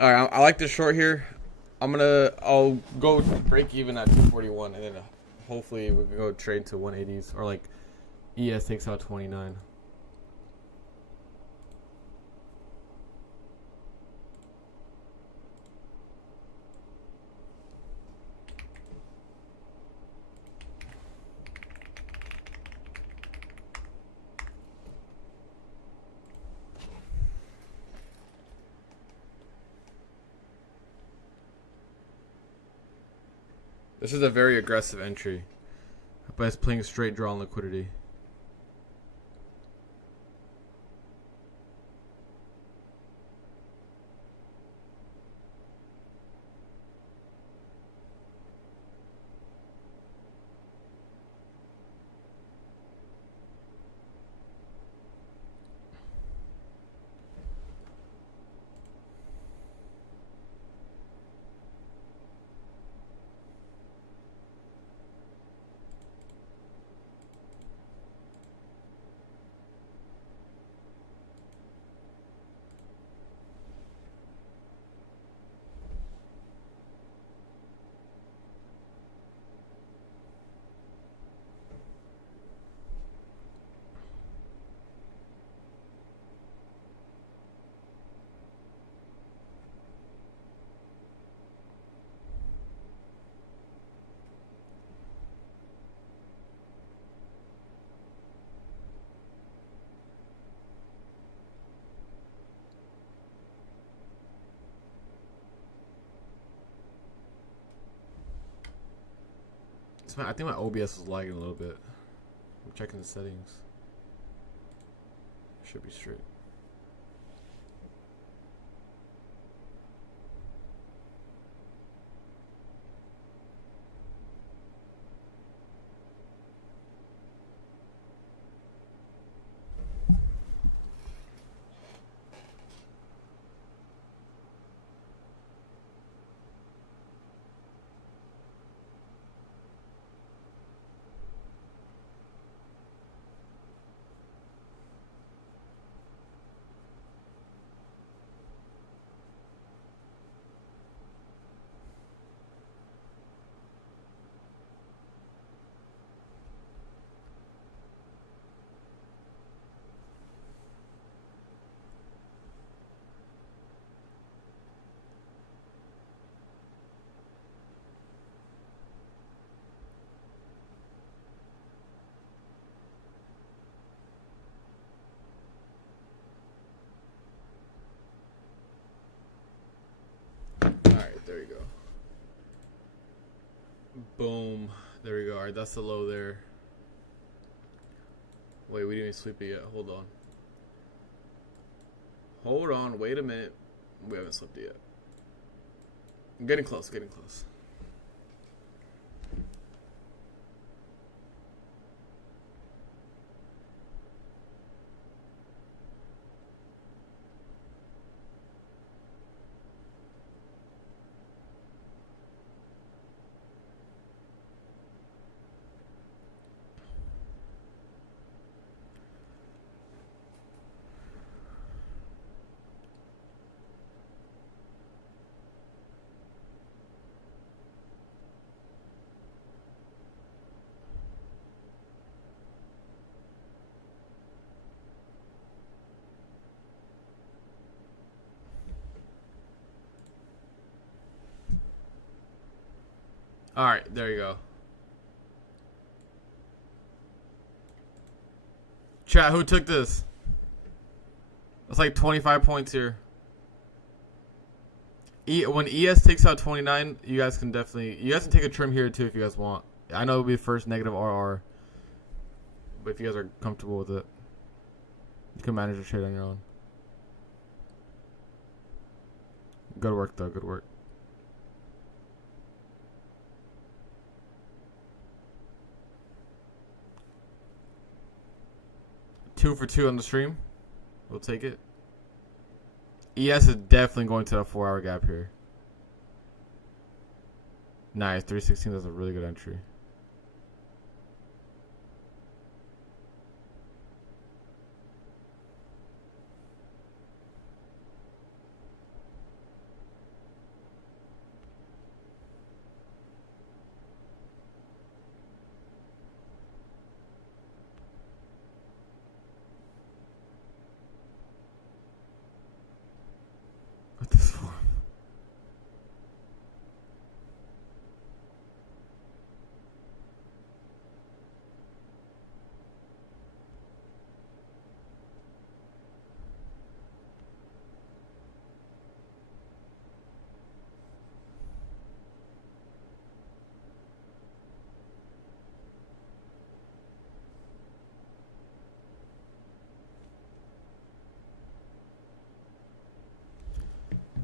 Alright, I like this short here. I'll go break even at 241 and then hopefully we can go trade to 180s or like ES takes out 29. This is a very aggressive entry, but it's playing straight draw on liquidity. I think my OBS is lagging a little bit. I'm checking the settings. Should be straight. Alright, there you go. Boom. There we go. Alright, that's the low there. Wait, we didn't even sweep it yet. Hold on. Hold on. Wait a minute. We haven't slipped it yet. I'm getting close. Getting close. All right, there you go. Chat, who took this? It's like 25 points here. When ES takes out 29, you guys can take a trim here too if you guys want. I know it'll be the first negative RR, but if you guys are comfortable with it, you can manage the trade on your own. Good work though, good work. Two for two on the stream. We'll take it. ES is definitely going to that 4 hour gap here. Nice, 316. That's a really good entry. What this for?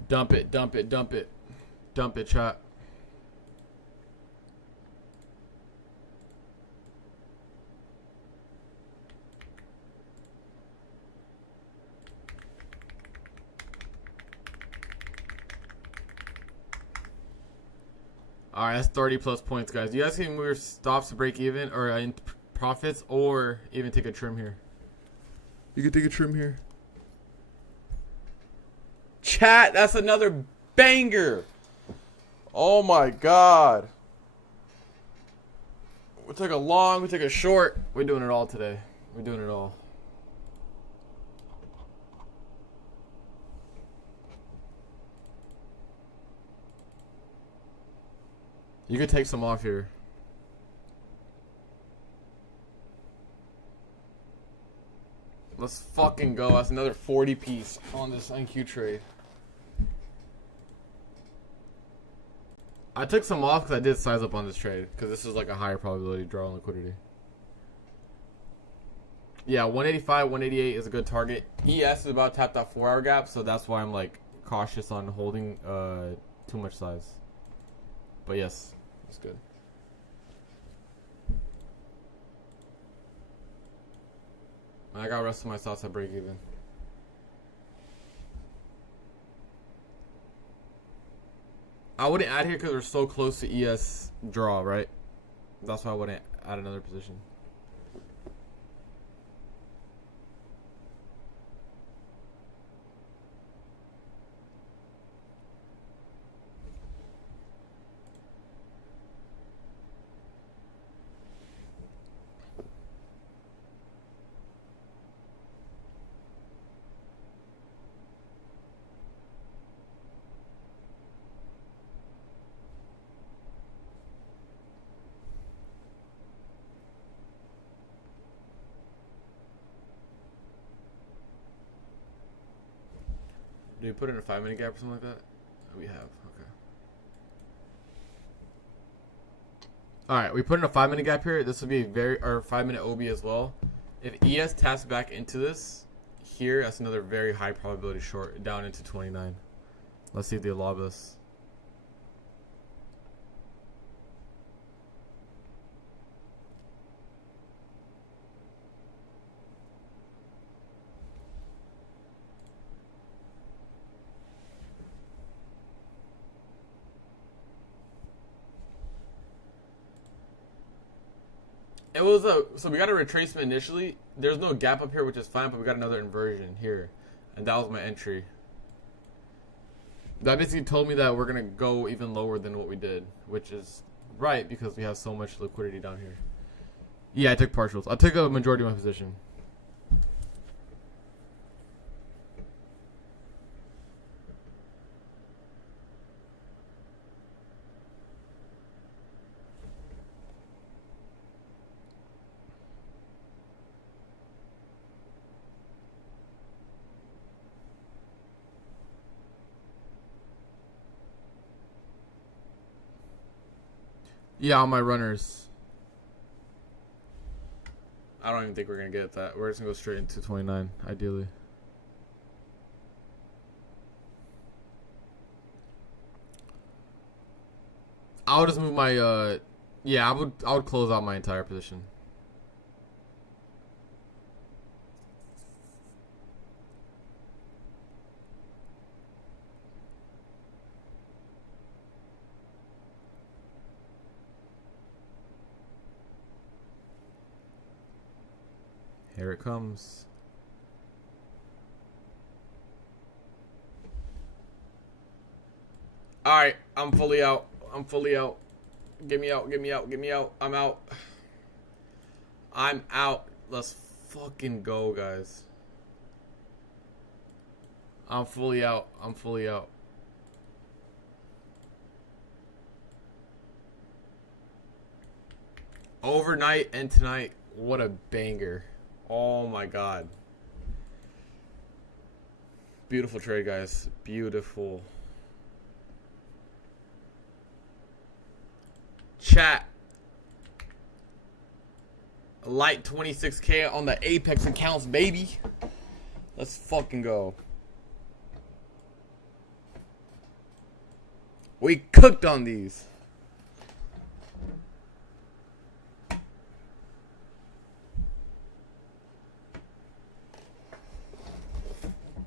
Dump it, dump it, dump it. Dump it, chat. Alright, that's 30 plus points, guys. You guys can move your stops to break even or in profits or even take a trim here. You can take a trim here. Chat, that's another banger. Oh my god. We took a long, we took a short. We're doing it all today. We're doing it all. You could take some off here. Let's fucking go. That's another 40 piece on this NQ trade. I took some off because I did size up on this trade because this is like a higher probability draw on liquidity. Yeah, 185, 188 is a good target. ES is about to tap that 4 hour gap, so that's why I'm like cautious on holding too much size. But yes, it's good. I got rest of my thoughts at break even. I wouldn't add here because we're so close to ES draw, right? That's why I wouldn't add another position. Do we put in a 5-minute gap or something like that? We have, okay. Alright, we put in a 5-minute gap here. This will be our 5-minute OB as well. If ES taps back into this here, that's another very high probability short down into 29. Let's see if they lob us. It was so we got a retracement initially. There's no gap up here, which is fine, but we got another inversion here. And that was my entry. That basically told me that we're going to go even lower than what we did, which is right because we have so much liquidity down here. Yeah, I took partials. I took a majority of my position. Yeah, on my runners. I don't even think we're gonna get that. We're just gonna go straight into 29, ideally. I would just move my yeah, I would close out my entire position. Here it comes. Alright, I'm fully out. I'm fully out. Get me out, get me out, get me out. I'm out. I'm out. Let's fucking go, guys. I'm fully out. I'm fully out. Overnight and tonight, what a banger. Oh my god. Beautiful trade, guys. Beautiful. Chat. Light 26K on the Apex accounts, baby. Let's fucking go. We cooked on these.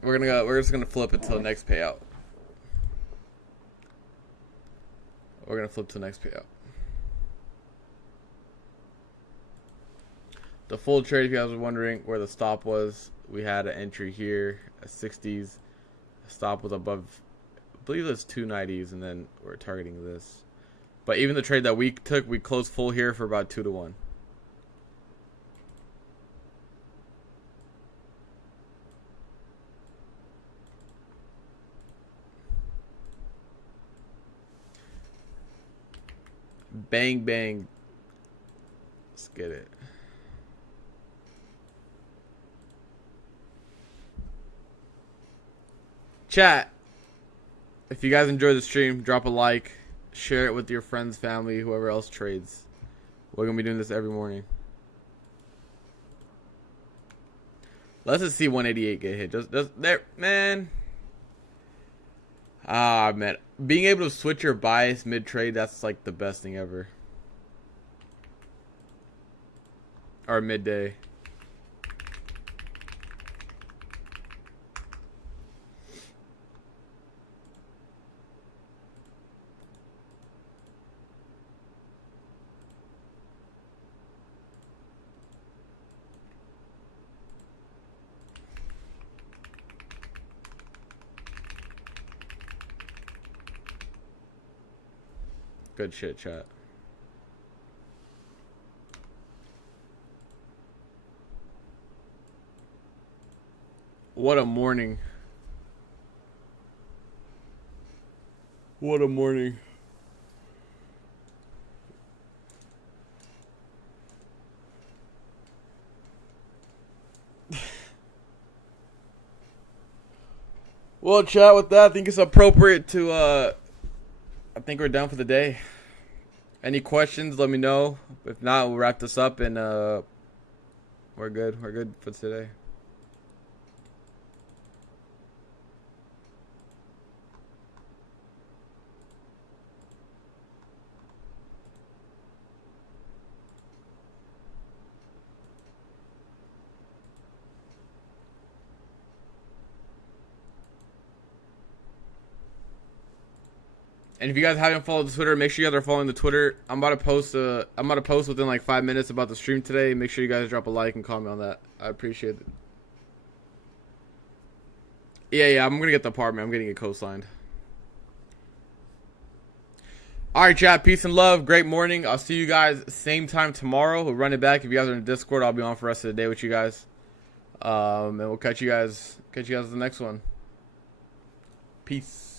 We're just gonna flip until the next payout. We're gonna flip to the next payout. The full trade, if you guys were wondering where the stop was, we had an entry here at 60s. The stop was above, I believe it was 290s, and then we're targeting this. But even the trade that we took, we closed full here for about 2 to 1. Bang, bang. Let's get it. Chat, if you guys enjoyed the stream, drop a like, share it with your friends, family, whoever else trades. We're going to be doing this every morning. Let's just see 188 get hit. Just there, man. Ah, man. Being able to switch your bias mid-trade, that's like the best thing ever. Or midday. Good shit, chat. What a morning. What a morning. Well, chat, with that, I think it's appropriate to, I think we're done for the day. Any questions, let me know. If not, we'll wrap this up, and we're good. We're good for today. And if you guys haven't followed the Twitter, make sure you guys are following the Twitter. I'm about to post within like 5 minutes about the stream today. Make sure you guys drop a like and comment on that. I appreciate it. Yeah, I'm gonna get the apartment. I'm getting it co-signed. Alright, chat, peace and love. Great morning. I'll see you guys same time tomorrow. We'll run it back. If you guys are in Discord, I'll be on for the rest of the day with you guys. And we'll catch you guys in the next one. Peace.